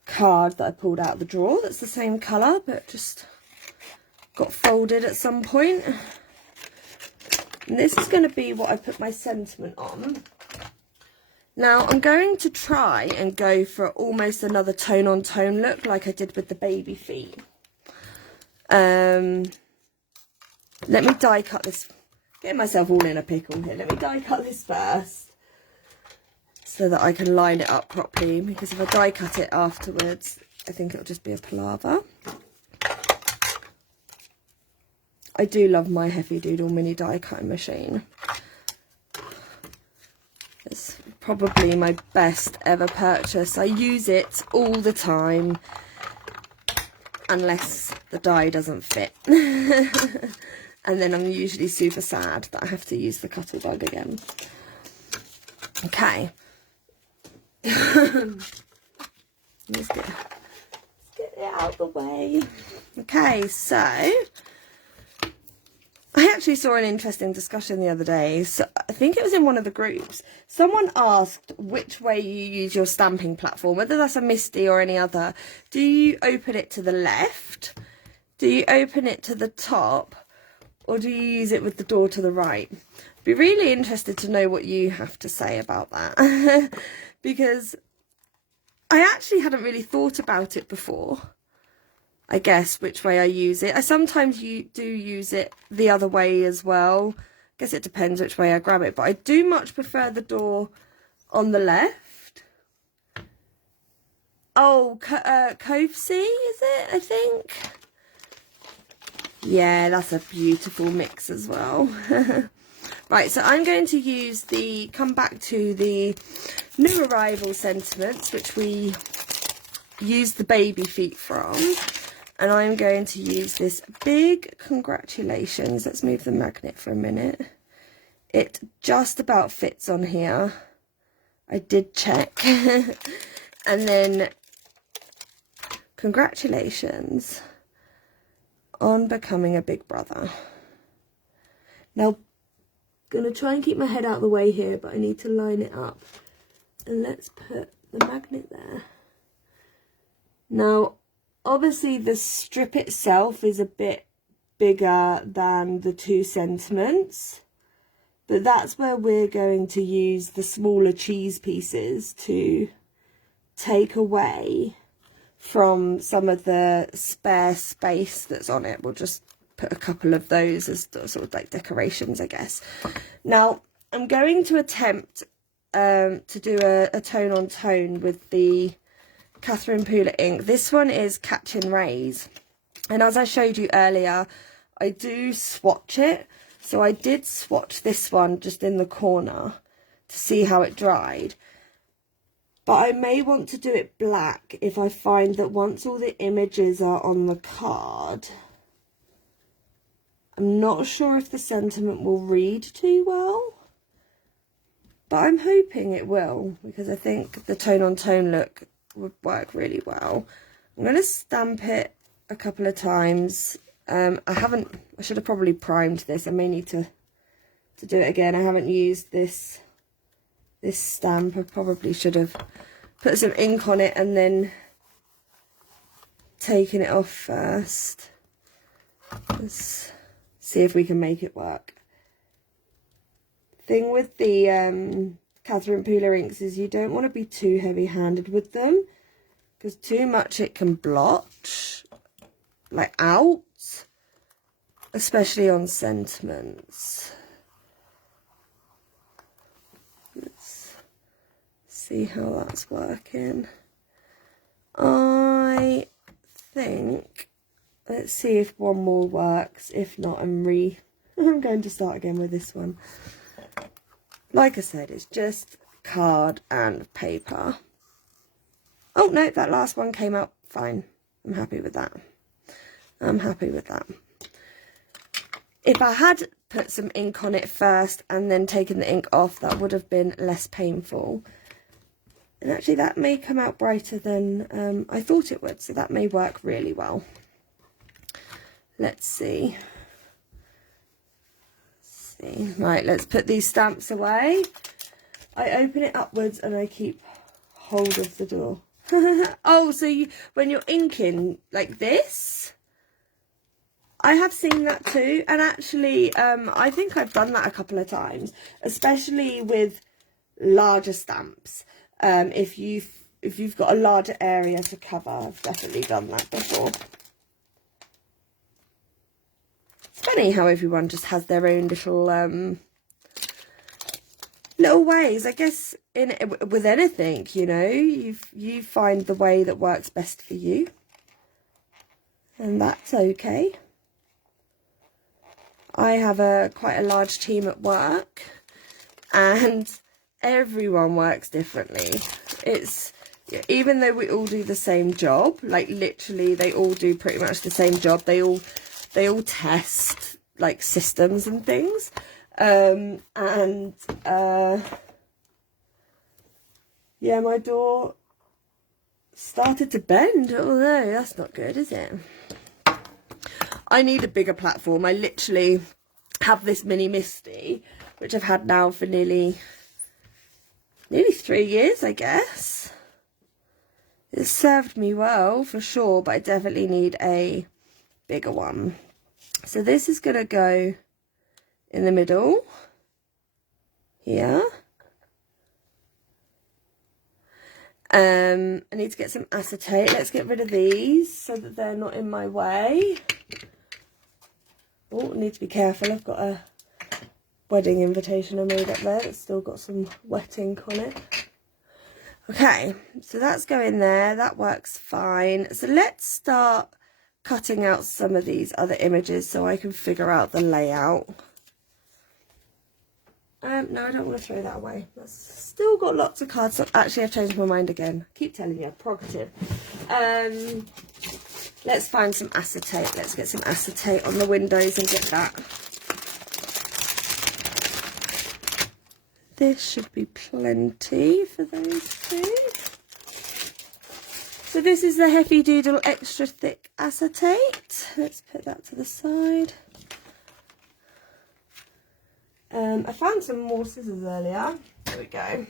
card that I pulled out of the drawer that's the same colour, but just got folded at some point. And this is going to be what I put my sentiment on. Now, I'm going to try and go for almost another tone-on-tone look like I did with the baby feet. Let me die cut this. Getting myself all in a pickle here. Let me die cut this first so that I can line it up properly, because if I die cut it afterwards, I think it'll just be a palaver. I do love my Heffy Doodle mini die cutting machine. It's probably my best ever purchase. I use it all the time, unless the die doesn't fit. And then I'm usually super sad that I have to use the cuttle bug again. Okay. Let's get it out of the way. Okay, so I actually saw an interesting discussion the other day. So I think it was in one of the groups. Someone asked which way you use your stamping platform, whether that's a Misty or any other. Do you open it to the left? Do you open it to the top? Or do you use it with the door to the right? I'd be really interested to know what you have to say about that. Because I actually hadn't really thought about it before. I guess which way I use it. I sometimes do use it the other way as well. I guess it depends which way I grab it. But I do much prefer the door on the left. Oh, Cove Sea, is it? I think. Yeah, that's a beautiful mix as well. Right, so I'm going to come back to the new arrival sentiments, which we used the baby feet from. And I'm going to use this big congratulations. Let's move the magnet for a minute. It just about fits on here. I did check. And then congratulations on becoming a big brother. Now, gonna try and keep my head out of the way here, but I need to line it up. And let's put the magnet there. Now, obviously the strip itself is a bit bigger than the two sentiments, but that's where we're going to use the smaller cheese pieces to take away from some of the spare space that's on it. We'll just put a couple of those as sort of like decorations, I guess. Now, I'm going to attempt to do a tone on tone with the Catherine Pooler ink. This one is Catching Rays, and as I showed you earlier, I do swatch it. So I did swatch this one just in the corner to see how it dried. But I may want to do it black if I find that once all the images are on the card, I'm not sure if the sentiment will read too well. But I'm hoping it will, because I think the tone on tone look would work really well. I'm going to stamp it a couple of times. I should have probably primed this. I may need to do it again. I haven't used this stamp. I probably should have put some ink on it and then taken it off first. Let's see if we can make it work. Thing with the Catherine Pooler inks is you don't want to be too heavy-handed with them, because too much it can blotch like out, especially on sentiments. Let's see how that's working. I think, let's see if one more works. If not, I'm going to start again with this one. Like I said, it's just card and paper. Oh no, that last one came out fine. I'm happy with that. I'm happy with that. If I had put some ink on it first and then taken the ink off, that would have been less painful. And actually that may come out brighter than I thought it would, so that may work really well. Let's see. Right, let's put these stamps away. I open it upwards and I keep hold of the door. Oh, so when you're inking like this, I have seen that too. And actually, I think I've done that a couple of times, especially with larger stamps. If you've got a larger area to cover, I've definitely done that before. Funny how everyone just has their own little ways. I guess with anything, you know, you find the way that works best for you, and that's okay. I have quite a large team at work, and everyone works differently. Even though we all do the same job, like literally they all do pretty much the same job. They all test like systems and things, yeah, my door started to bend. Oh no, that's not good, is it? I need a bigger platform. I literally have this mini Misty, which I've had now for nearly 3 years, I guess. It's served me well for sure, but I definitely need a bigger one. So this is going to go in the middle here. I need to get some acetate. Let's get rid of these so that they're not in my way. Oh, I need to be careful. I've got a wedding invitation I made up there that's still got some wet ink on it. Okay, so that's going there. That works fine. So let's start cutting out some of these other images so I can figure out the layout. No, I don't want to throw that away. That's still got lots of cards. So actually, I've changed my mind again. I keep telling you, prerogative. Let's find some acetate. Let's get some acetate on the windows and get that. This should be plenty for those two. So this is the Heffy Doodle extra thick acetate. Let's put that to the side. I found some more scissors earlier. There we go.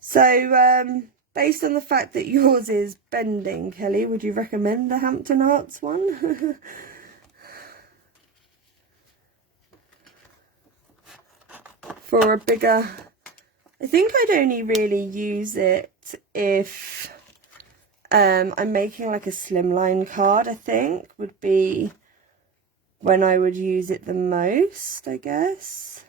So, based on the fact that yours is bending, Kelly, would you recommend the Hampton Hearts one? For a bigger... I think I'd only really use it if I'm making like a slimline card, I think, would be when I would use it the most, I guess.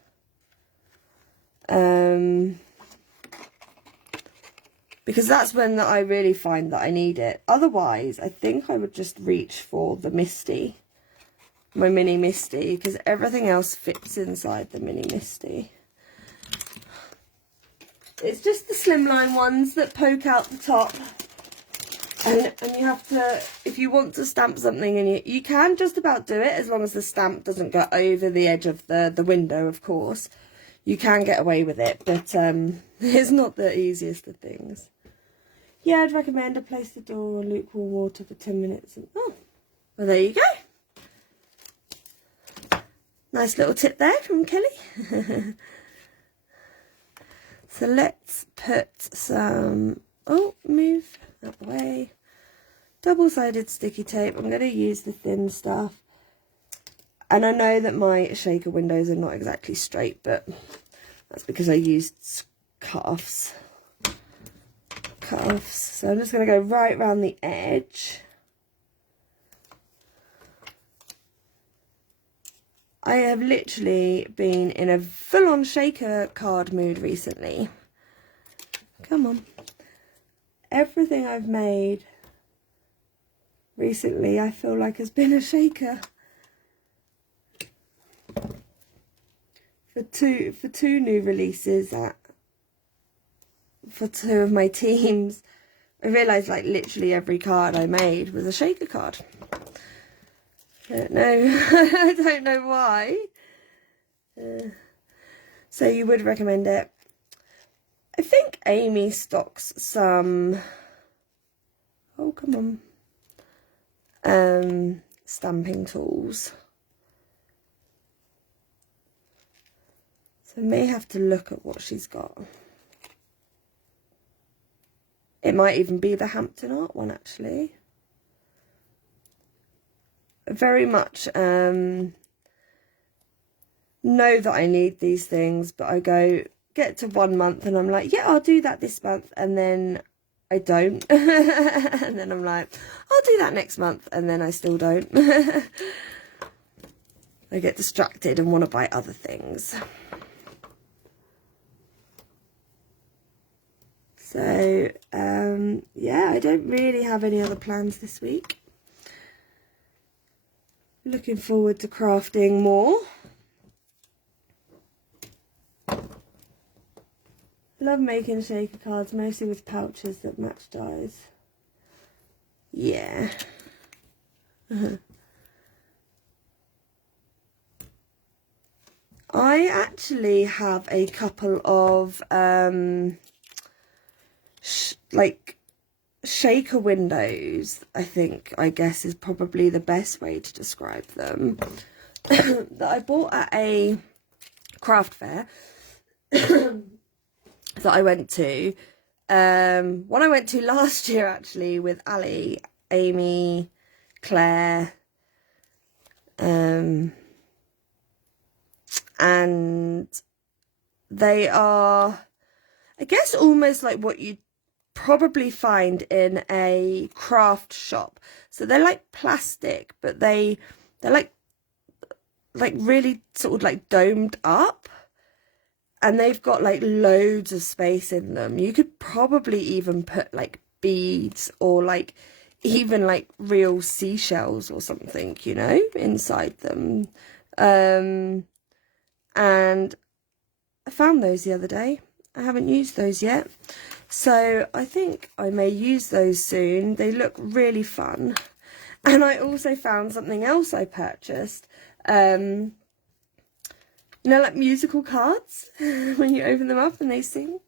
Because that's when I really find that I need it. Otherwise, I think I would just reach for the Misty, my mini Misty, because everything else fits inside the mini Misty. It's just the slimline ones that poke out the top. And you have to, if you want to stamp something, and you can just about do it, as long as the stamp doesn't go over the edge of the window, of course. You can get away with it, but it's not the easiest of things. Yeah, I'd recommend to place the door on lukewarm water for 10 minutes. And, oh, well, there you go. Nice little tip there from Kelly. So let's put some, oh, move out the way. Double-sided sticky tape. I'm going to use the thin stuff. And I know that my shaker windows are not exactly straight, but that's because I used cut-offs. So I'm just going to go right around the edge. I have literally been in a full-on shaker card mood recently. Come on. Everything I've made recently, I feel like has been a shaker. For two new releases for two of my teams, I realised like literally every card I made was a shaker card. I don't know. I don't know why. So you would recommend it. I think Amy stocks some, oh come on, stamping tools. So I may have to look at what she's got. It might even be the Hampton Art one, actually. Very much know that I need these things, but I get to 1 month and I'm like, yeah, I'll do that this month, and then I don't. And then I'm like, I'll do that next month, and then I still don't. I get distracted and want to buy other things. So, yeah, I don't really have any other plans this week. Looking forward to crafting more. Love making shaker cards, mostly with pouches that match dies. Yeah. I actually have a couple of like shaker windows, I guess is probably the best way to describe them, that I bought at a craft fair that I went to. One I went to last year actually with Ali, Amy, Claire, and they are, I guess, almost like what you probably find in a craft shop. So they're like plastic, but they're like really sort of like domed up, and they've got like loads of space in them. You could probably even put like beads or like even like real seashells or something, you know, inside them. And I found those the other day. I haven't used those yet, so I think I may use those soon. They look really fun. And I also found something else I purchased. You know, like musical cards when you open them up and they sing.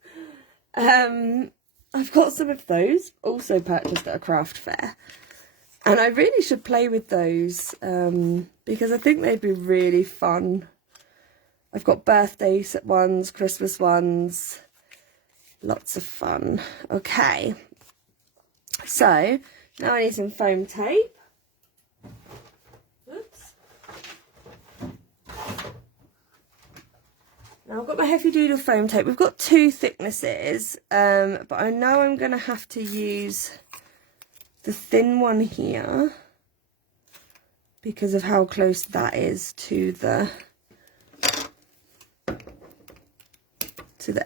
I've got some of those also purchased at a craft fair, and I really should play with those because I think they'd be really fun. I've got birthday ones, Christmas ones, lots of fun. Okay, so now I need some foam tape. Oops. Now I've got my Heffy Doodle foam tape. We've got two thicknesses, but I know I'm going to have to use the thin one here, because of how close that is to the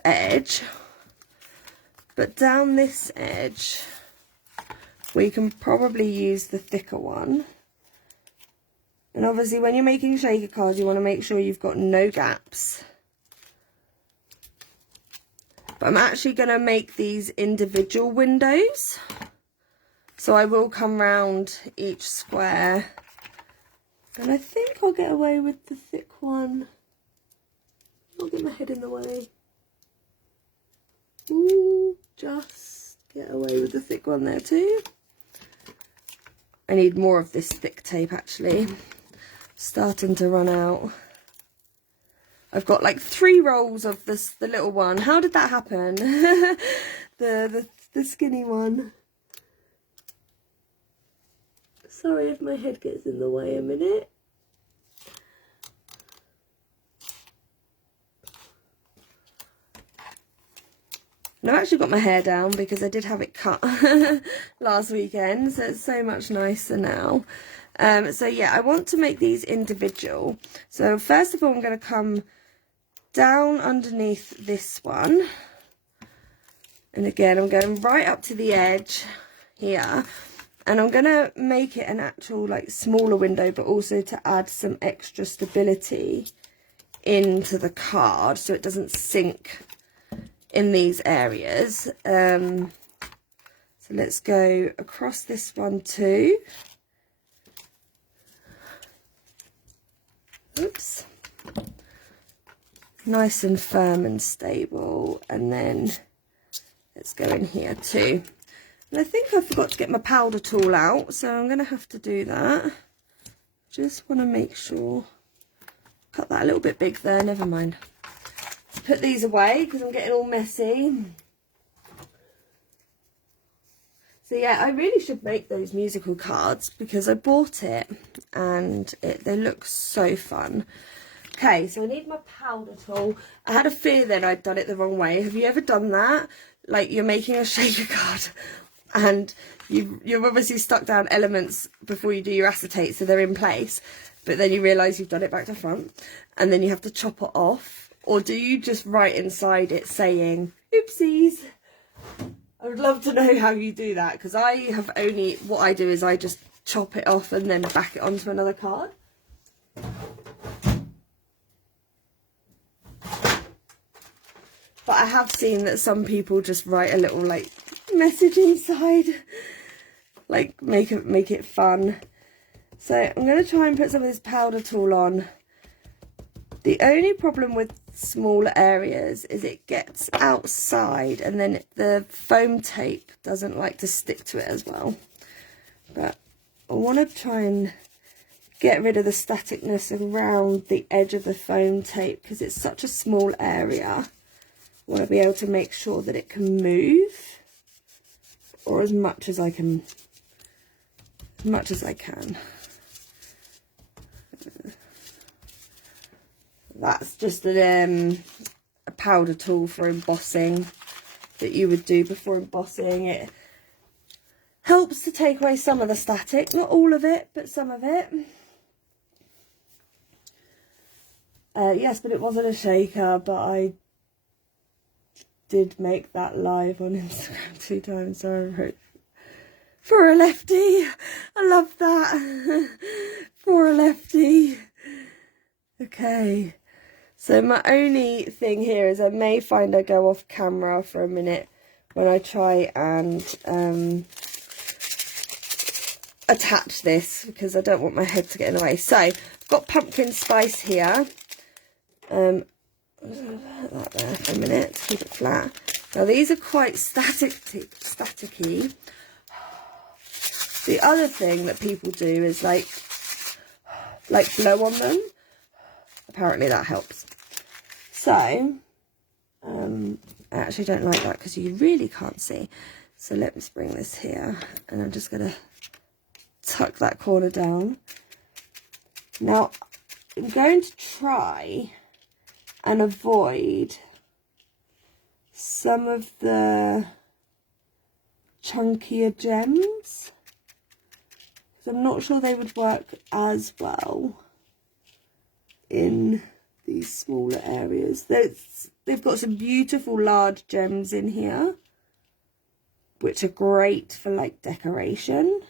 edge. But down this edge, we can probably use the thicker one. And obviously when you're making shaker cards, you want to make sure you've got no gaps. But I'm actually going to make these individual windows. So I will come round each square. And I think I'll get away with the thick one. I'll get my head in the way. Ooh, just get away with the thick one there too. I need more of this thick tape actually. Starting to run out. I've got like 3 rolls of this, the little one. How did that happen? the skinny one. Sorry if my head gets in the way a minute. And I've actually got my hair down because I did have it cut last weekend, so it's so much nicer now. So yeah, I want to make these individual. So first of all, I'm going to come down underneath this one. And again, I'm going right up to the edge here. And I'm going to make it an actual like smaller window, but also to add some extra stability into the card so it doesn't sink in these areas. So let's go across this one too. Oops. Nice and firm and stable. And then let's go in here too. And I think I forgot to get my powder tool out, so I'm going to have to do that. Just want to make sure. Cut that a little bit big there, never mind. Put these away because I'm getting all messy. So yeah, I really should make those musical cards because I bought it and they look so fun. Okay, so I need my powder tool. I had a fear then I'd done it the wrong way. Have you ever done that? Like you're making a shaker card and you've obviously stuck down elements before you do your acetate so they're in place, but then you realise you've done it back to front and then you have to chop it off. Or do you just write inside it saying, oopsies? I would love to know how you do that, because what I do is I just chop it off and then back it onto another card. But I have seen that some people just write a little like message inside, like make it fun. So I'm going to try and put some of this powder tool on. The only problem with smaller areas is it gets outside and then the foam tape doesn't like to stick to it as well. But I want to try and get rid of the staticness around the edge of the foam tape because it's such a small area. I want to be able to make sure that it can move, or as much as I can. That's just a powder tool for embossing that you would do before embossing. It helps to take away some of the static, not all of it, but some of it. Yes, but it wasn't a shaker, but I did make that live on Instagram 2 times, so I wrote, for a lefty. I love that. For a lefty. Okay. So my only thing here is I may find I go off camera for a minute when I try and attach this because I don't want my head to get in the way. So I've got pumpkin spice here. Put that there for a minute to keep it flat. Now these are quite staticky. The other thing that people do is like blow on them. Apparently that helps. So, I actually don't like that because you really can't see. So let's bring this here and I'm just going to tuck that corner down. Now, I'm going to try and avoid some of the chunkier gems. So So I'm not sure they would work as well in these smaller areas. They've got some beautiful large gems in here, which are great for like decoration.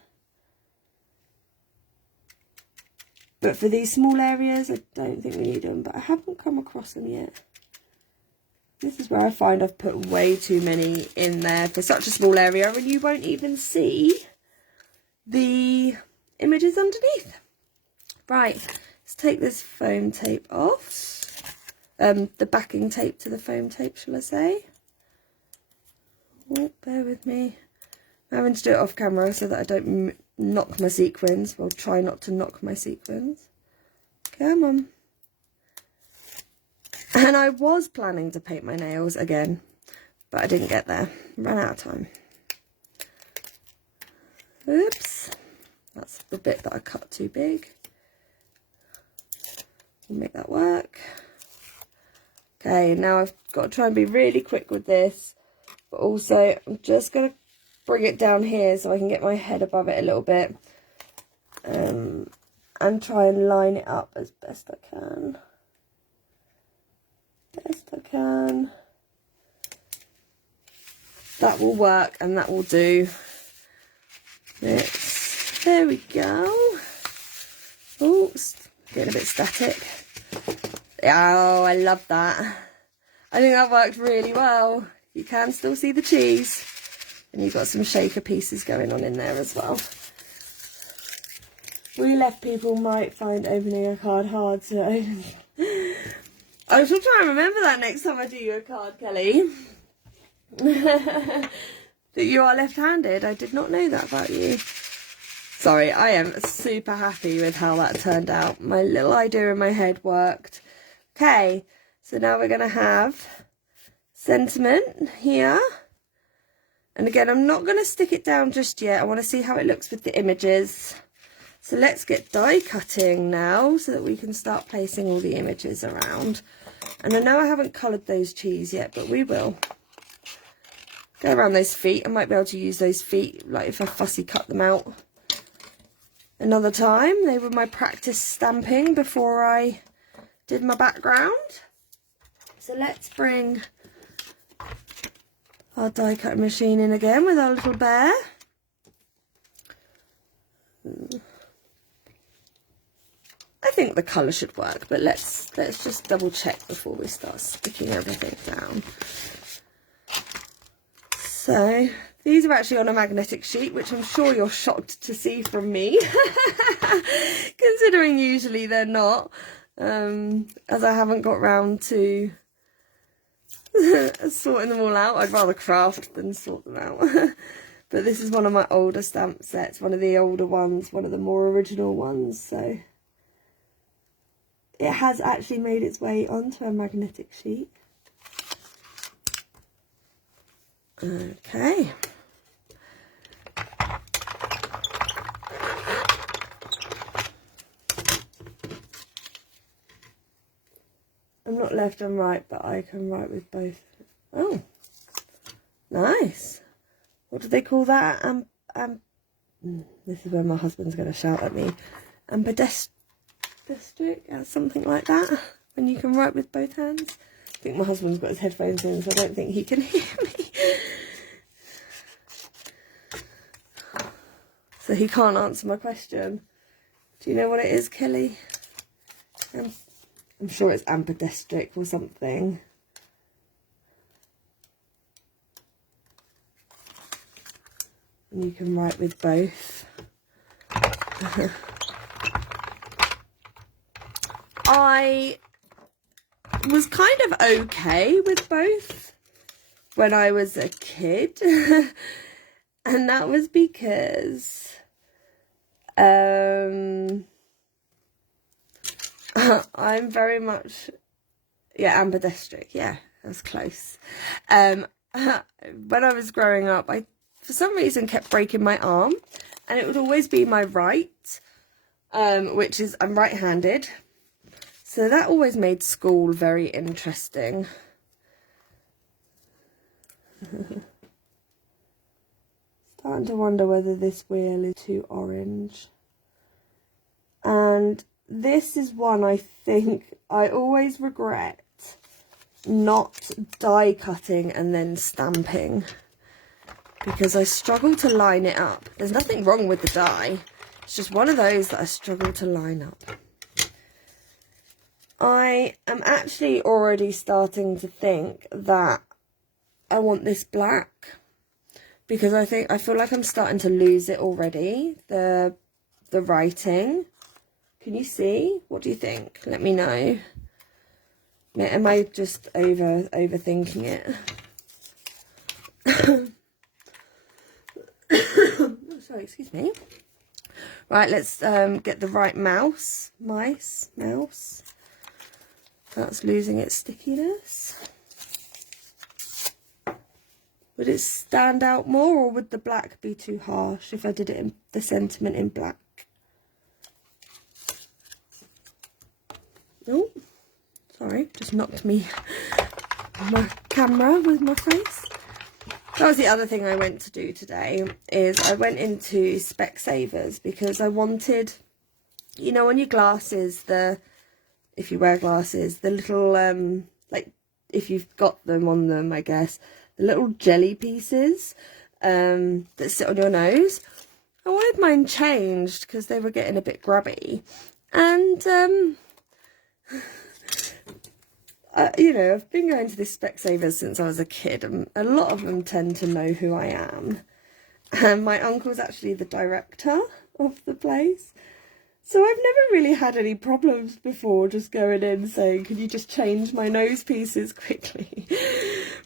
But for these small areas, I don't think we need them, but I haven't come across them yet. This is where I find I've put way too many in there for such a small area, and you won't even see the images underneath. Right, let's take this foam tape off. The backing tape to the foam tape, shall I say. Oh, bear with me. I'm having to do it off camera so that I don't knock my sequins. Well, try not to knock my sequins. Come on. And I was planning to paint my nails again, but I didn't get there. Ran out of time. Oops. That's the bit that I cut too big. We'll make that work. Okay, now I've got to try and be really quick with this, but also I'm just going to bring it down here so I can get my head above it a little bit, and try and line it up as best I can. That will work, and that will do. There we go. Oops, getting a bit static. Oh, I love that. I think that worked really well. You can still see the cheese, and you've got some shaker pieces going on in there as well. We left people might find opening a card hard, so I shall try and remember that next time I do you a card, Kelly. That you are left-handed. I did not know that about you. Sorry, I am super happy with how that turned out. My little idea in my head worked. Okay, so now we're going to have sentiment here. And again, I'm not going to stick it down just yet. I want to see how it looks with the images. So let's get die cutting now so that we can start placing all the images around. And I know I haven't coloured those cheese yet, but we will. Go around those feet. I might be able to use those feet, like if I fussy cut them out another time. They were my practice stamping before I did my background. So let's bring our die cutting machine in again with our little bear. I think the colour should work, but let's just double check before we start sticking everything down. So these are actually on a magnetic sheet, which I'm sure you're shocked to see from me, considering usually they're not, as I haven't got round to sorting them all out. I'd rather craft than sort them out. But this is one of my older stamp sets, one of the older ones, one of the more original ones, so it has actually made its way onto a magnetic sheet. Okay. I'm not left and right, but I can write with both. Oh, nice. What do they call that? This is where my husband's going to shout at me. Ambidextric, something like that. When you can write with both hands. I think my husband's got his headphones in, so I don't think he can hear me. So he can't answer my question. Do you know what it is, Kelly? I'm sure it's ambidextric or something. And you can write with both. I was kind of okay with both when I was a kid. And that was because I'm very much, ambidextric. Yeah, that's close. When I was growing up, I, for some reason, kept breaking my arm, and it would always be my right, which is, I'm right-handed. So that always made school very interesting. Starting to wonder whether this wheel is too orange. And this is one I think I always regret not die cutting and then stamping, because I struggle to line it up. There's nothing wrong with the die, it's just one of those that I struggle to line up. I am actually already starting to think that I want this black, because I feel like I'm starting to lose it already, the writing. Can you see? What do you think? Let me know. Am I just overthinking it? Oh, sorry, excuse me. Right, let's get the right mouse. That's losing its stickiness. Would it stand out more, or would the black be too harsh if I did it in the sentiment in black? Oh, sorry, just knocked me my camera with my face. That was the other thing I went to do today, is I went into Specsavers because I wanted, you know, on your glasses, if you wear glasses, the little, like, if you've got them on them, I guess, the little jelly pieces that sit on your nose. I wanted mine changed because they were getting a bit grubby. And, you know, I've been going to this Specsavers since I was a kid, and a lot of them tend to know who I am. And my uncle's actually the director of the place. So I've never really had any problems before just going in saying, can you just change my nose pieces quickly?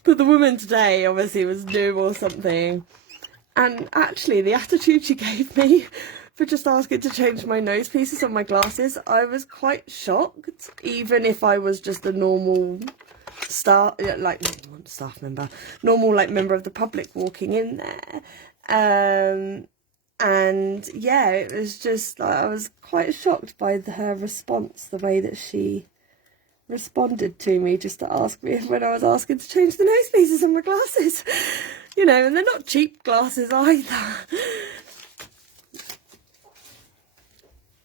But the woman today obviously was new or something. And actually the attitude she gave me for just asking to change my nose pieces on my glasses, I was quite shocked, even if I was just a normal normal member of the public walking in there. And yeah, it was just, I was quite shocked by her response, the way that she responded to me, just to ask me when I was asking to change the nose pieces on my glasses. You know, and they're not cheap glasses either.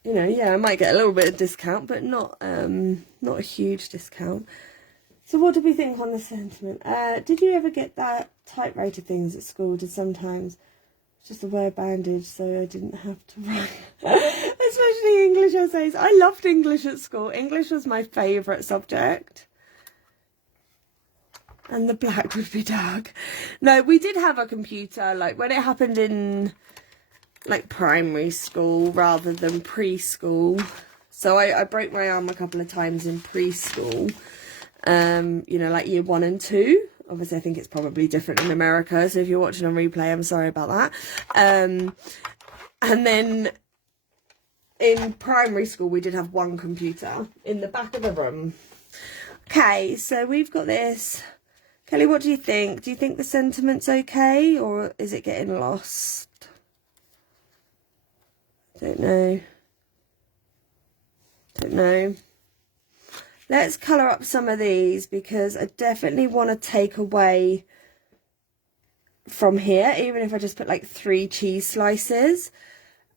You know, yeah, I might get a little bit of discount, but not a huge discount. So what did we think on the sentiment? Did you ever get that typewriter things at school? Did sometimes? Just a wear bandage, so I didn't have to write. Especially English essays. I loved English at school. English was my favourite subject. And the black would be dark. No, we did have a computer, like when it happened in like primary school rather than preschool. So I broke my arm a couple of times in preschool. You know, like year 1 and 2. Obviously, I think it's probably different in America, so if you're watching on replay, I'm sorry about that. And then in primary school, we did have one computer in the back of the room. Okay, so we've got this. Kelly, what do you think? Do you think the sentiment's okay, or is it getting lost? Don't know. Let's colour up some of these, because I definitely want to take away from here, even if I just put like 3 cheese slices.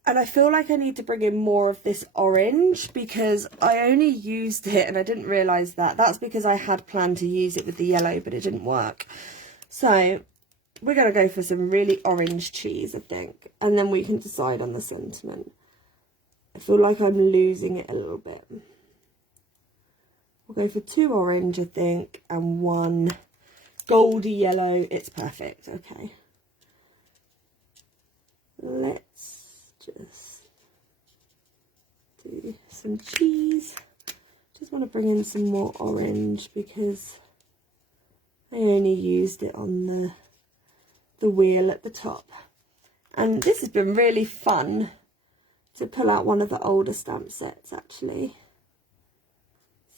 And I feel like I need to bring in more of this orange, because I only used it and I didn't realise that. That's because I had planned to use it with the yellow, but it didn't work. So we're going to go for some really orange cheese, I think. And then we can decide on the sentiment. I feel like I'm losing it a little bit. We'll go for 2 orange, I think, and 1 goldy yellow. It's perfect. Okay. Let's just do some cheese. Just want to bring in some more orange because I only used it on the wheel at the top. And this has been really fun to pull out one of the older stamp sets, actually.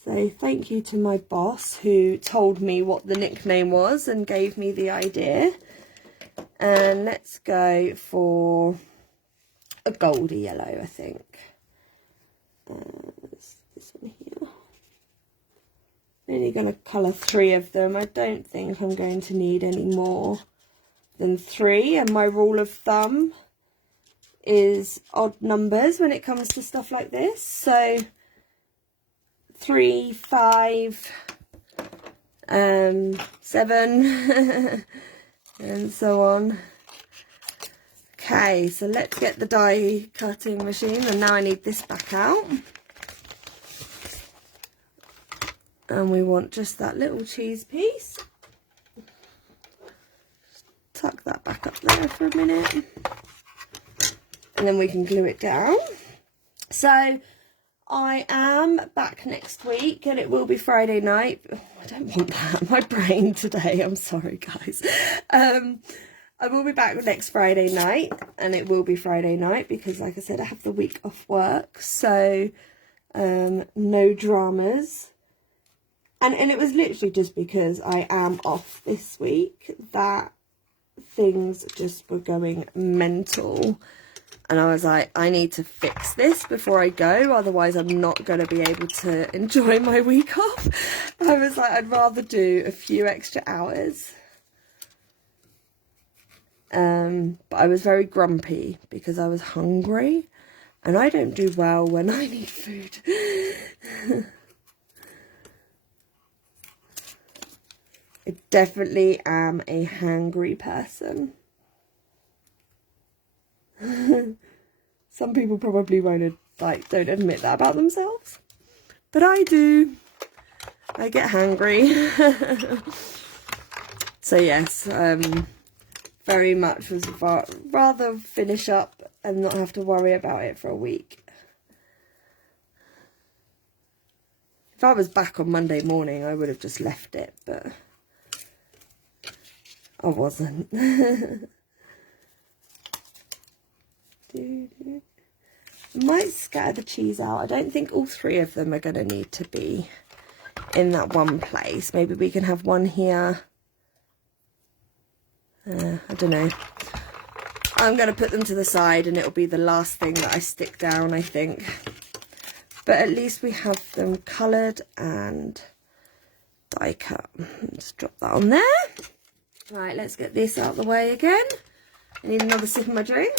So thank you to my boss who told me what the nickname was and gave me the idea. And let's go for a goldy yellow, I think. This one here. I'm only going to colour 3 of them. I don't think I'm going to need any more than 3. And my rule of thumb is odd numbers when it comes to stuff like this. So 3, 5, 7 and so on. Okay, so let's get the die cutting machine, and now I need this back out. And we want just that little cheese piece. Just tuck that back up there for a minute. And then we can glue it down. So I am back next week, and it will be Friday night. Oh, I don't want that. My brain today. I'm sorry, guys. I will be back next Friday night, and it will be Friday night because, like I said, I have the week off work. So no dramas. And it was literally just because I am off this week that things just were going mental. And I was like, I need to fix this before I go, otherwise I'm not going to be able to enjoy my week off. I was like, I'd rather do a few extra hours. But I was very grumpy because I was hungry, and I don't do well when I need food. I definitely am a hangry person. Some people probably don't admit that about themselves, but I do. I get hangry. So yes, very much was rather finish up and not have to worry about it for a week. If I was back on Monday morning, I would have just left it, but I wasn't. I might scatter the cheese out. I don't think all 3 of them are going to need to be in that one place. Maybe we can have one here. I don't know. I'm going to put them to the side, and it'll be the last thing that I stick down, I think. But at least we have them coloured and die cut. Just drop that on there. Right, let's get this out of the way again. I need another sip of my drink.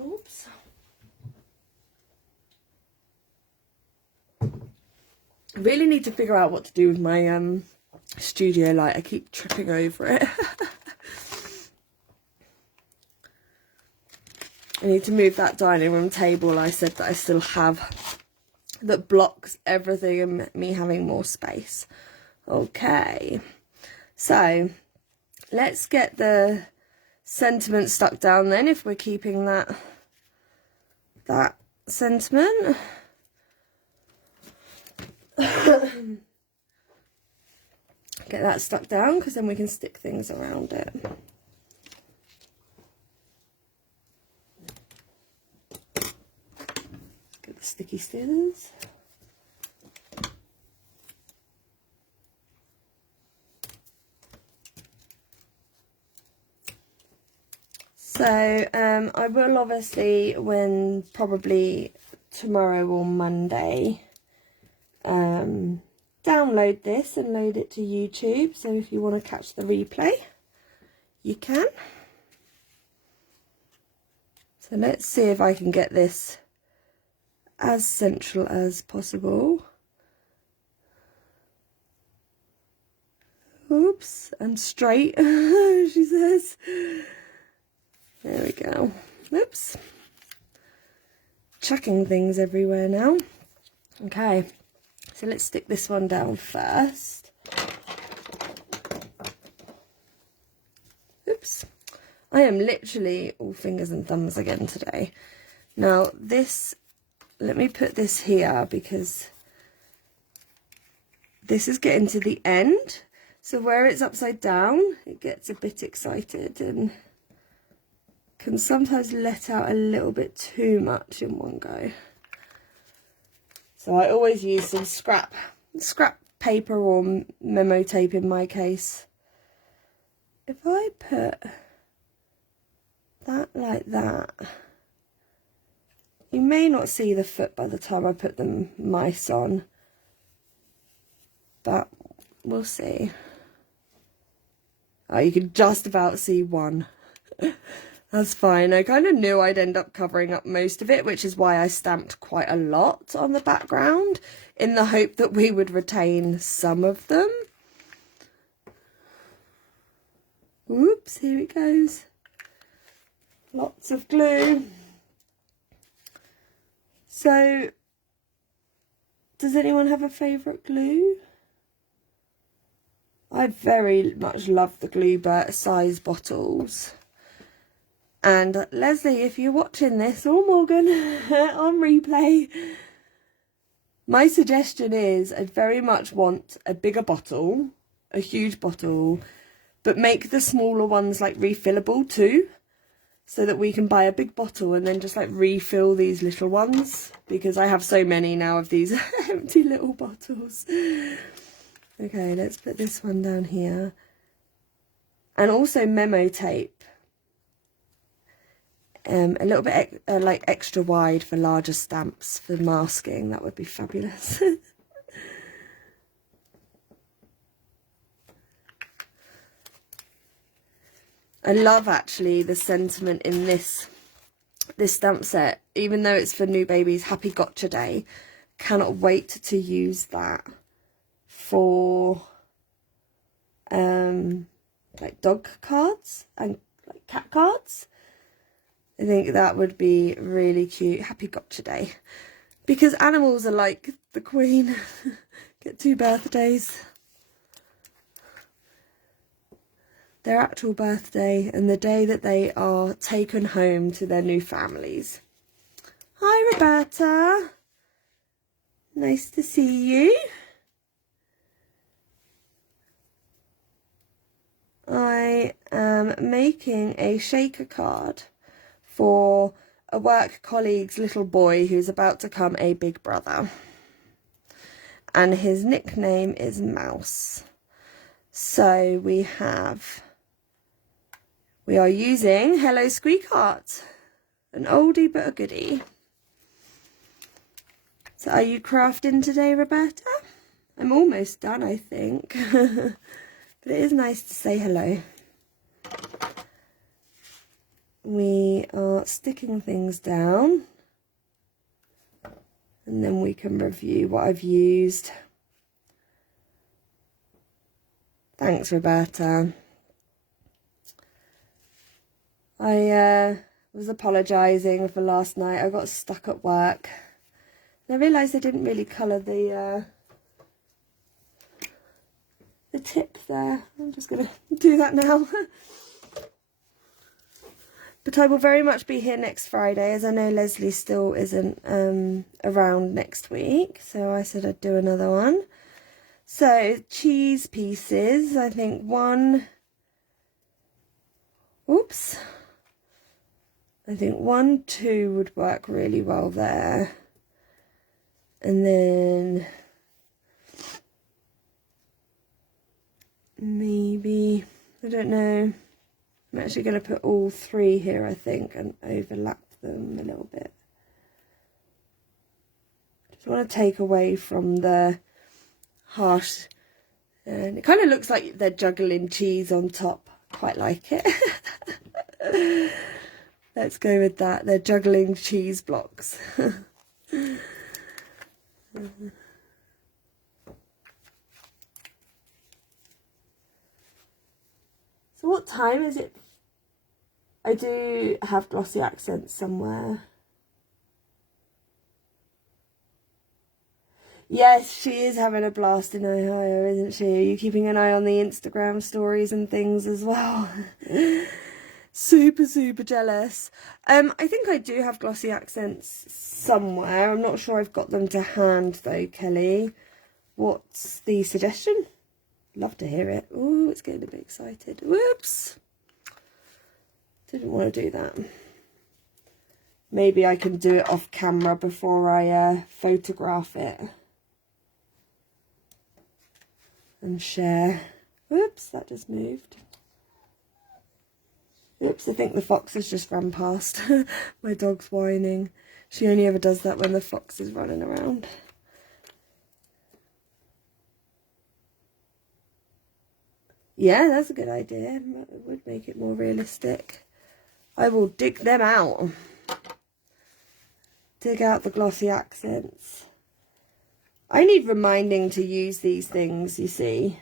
Oops. I really need to figure out what to do with my studio light. I keep tripping over it. I need to move that dining room table I said that I still have, that blocks everything and me having more space. Okay, so let's get the sentiment stuck down then, if we're keeping that sentiment. Get that stuck down, because then we can stick things around it. Get the sticky stickers. So I will obviously, when probably tomorrow or Monday, download this and load it to YouTube. So if you want to catch the replay, you can. So let's see if I can get this as central as possible. Oops, and straight, she says. There we go. Oops. Chucking things everywhere now. Okay, so let's stick this one down first. Oops. I am literally all fingers and thumbs again today. Now this, let me put this here because this is getting to the end. So where it's upside down, it gets a bit excited and can sometimes let out a little bit too much in one go. So I always use some scrap paper or memo tape in my case. If I put that like that, you may not see the foot by the time I put the mice on, but we'll see. Oh, you can just about see one. That's fine. I kind of knew I'd end up covering up most of it, which is why I stamped quite a lot on the background in the hope that we would retain some of them. Oops, here it goes. Lots of glue. So, does anyone have a favourite glue? I very much love the glue size bottles. And Leslie, if you're watching this, or Morgan, on replay, my suggestion is I very much want a bigger bottle, a huge bottle, but make the smaller ones like refillable too, so that we can buy a big bottle and then just like refill these little ones, because I have so many now of these empty little bottles. Okay, let's put this one down here. And also memo tape. A little bit like extra wide for larger stamps for masking. That would be fabulous. I love actually the sentiment in this stamp set, even though it's for new babies. Happy Gotcha Day. Cannot wait to use that for like dog cards and like cat cards. I think that would be really cute. Happy Gotcha Day. Because animals are like the queen. Get 2 birthdays. Their actual birthday and the day that they are taken home to their new families. Hi, Roberta. Nice to see you. I am making a shaker card for a work colleague's little boy who's about to become a big brother. And his nickname is Mouse. So we are using Hello Squeekheart, an oldie but a goodie. So are you crafting today, Roberta? I'm almost done, I think. But it is nice to say hello. We are sticking things down. And then we can review what I've used. Thanks, Roberta. I was apologising for last night. I got stuck at work. And I realised I didn't really colour the tip there. I'm just going to do that now. But I will very much be here next Friday, as I know Leslie still isn't around next week. So I said I'd do another one. So cheese pieces, I think I think 1, 2 would work really well there. And then maybe, I don't know, I'm actually going to put all 3 here, I think, and overlap them a little bit. Just want to take away from the harsh, and it kind of looks like they're juggling cheese on top. Quite like it. Let's go with that. They're juggling cheese blocks. So what time is it? I do have glossy accents somewhere. Yes, she is having a blast in Ohio, isn't she? Are you keeping an eye on the Instagram stories and things as well? Super, super jealous. I think I do have glossy accents somewhere. I'm not sure I've got them to hand though, Kelly. What's the suggestion? Love to hear it. Oh, it's getting a bit excited. Whoops. Didn't want to do that. Maybe I can do it off camera before I photograph it. And share. Whoops, that just moved. Oops, I think the fox has just run past. My dog's whining. She only ever does that when the fox is running around. Yeah, that's a good idea. It would make it more realistic. I will dig them out. Dig out the glossy accents. I need reminding to use these things, you see.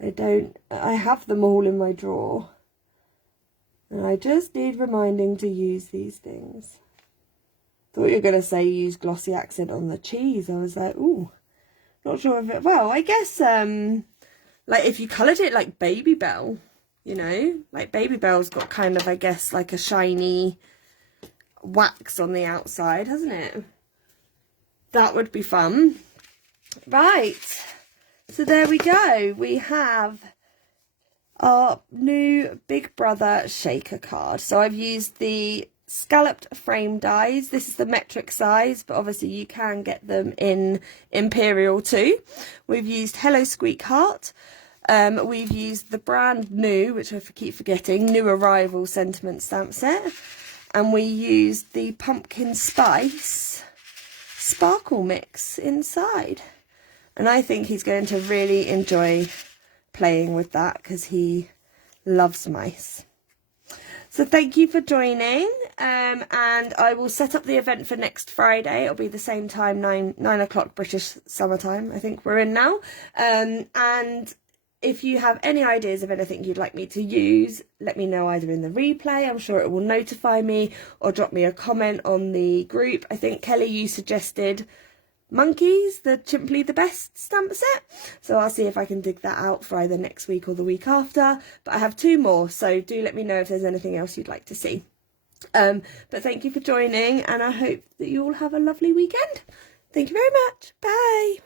I have them all in my drawer. And I just need reminding to use these things. Thought you were going to say use glossy accent on the cheese. I was like, ooh, not sure if it... Well, I guess, like, if you coloured it like Baby Bell, you know? Like, Baby Bell's got kind of, I guess, like a shiny wax on the outside, hasn't it? That would be fun. Right. So there we go. We have our new Big Brother shaker card. So I've used the scalloped frame dies. This is the metric size, but obviously you can get them in Imperial too. We've used Hello Squeekheart. We've used the brand new, which I keep forgetting, New Arrival sentiment stamp set. And we used the pumpkin spice sparkle mix inside. And I think he's going to really enjoy playing with that because he loves mice. So thank you for joining, and I will set up the event for next Friday. It'll be the same time, 9 o'clock British summertime, I think we're in now. And if you have any ideas of anything you'd like me to use, let me know either in the replay, I'm sure it will notify me, or drop me a comment on the group. I think, Kelly, you suggested Monkeys, the Simply the Best stamp set. So I'll see if I can dig that out for either next week or the week after. But I have 2 more, so do let me know if there's anything else you'd like to see. But thank you for joining, and I hope that you all have a lovely weekend. Thank you very much. Bye.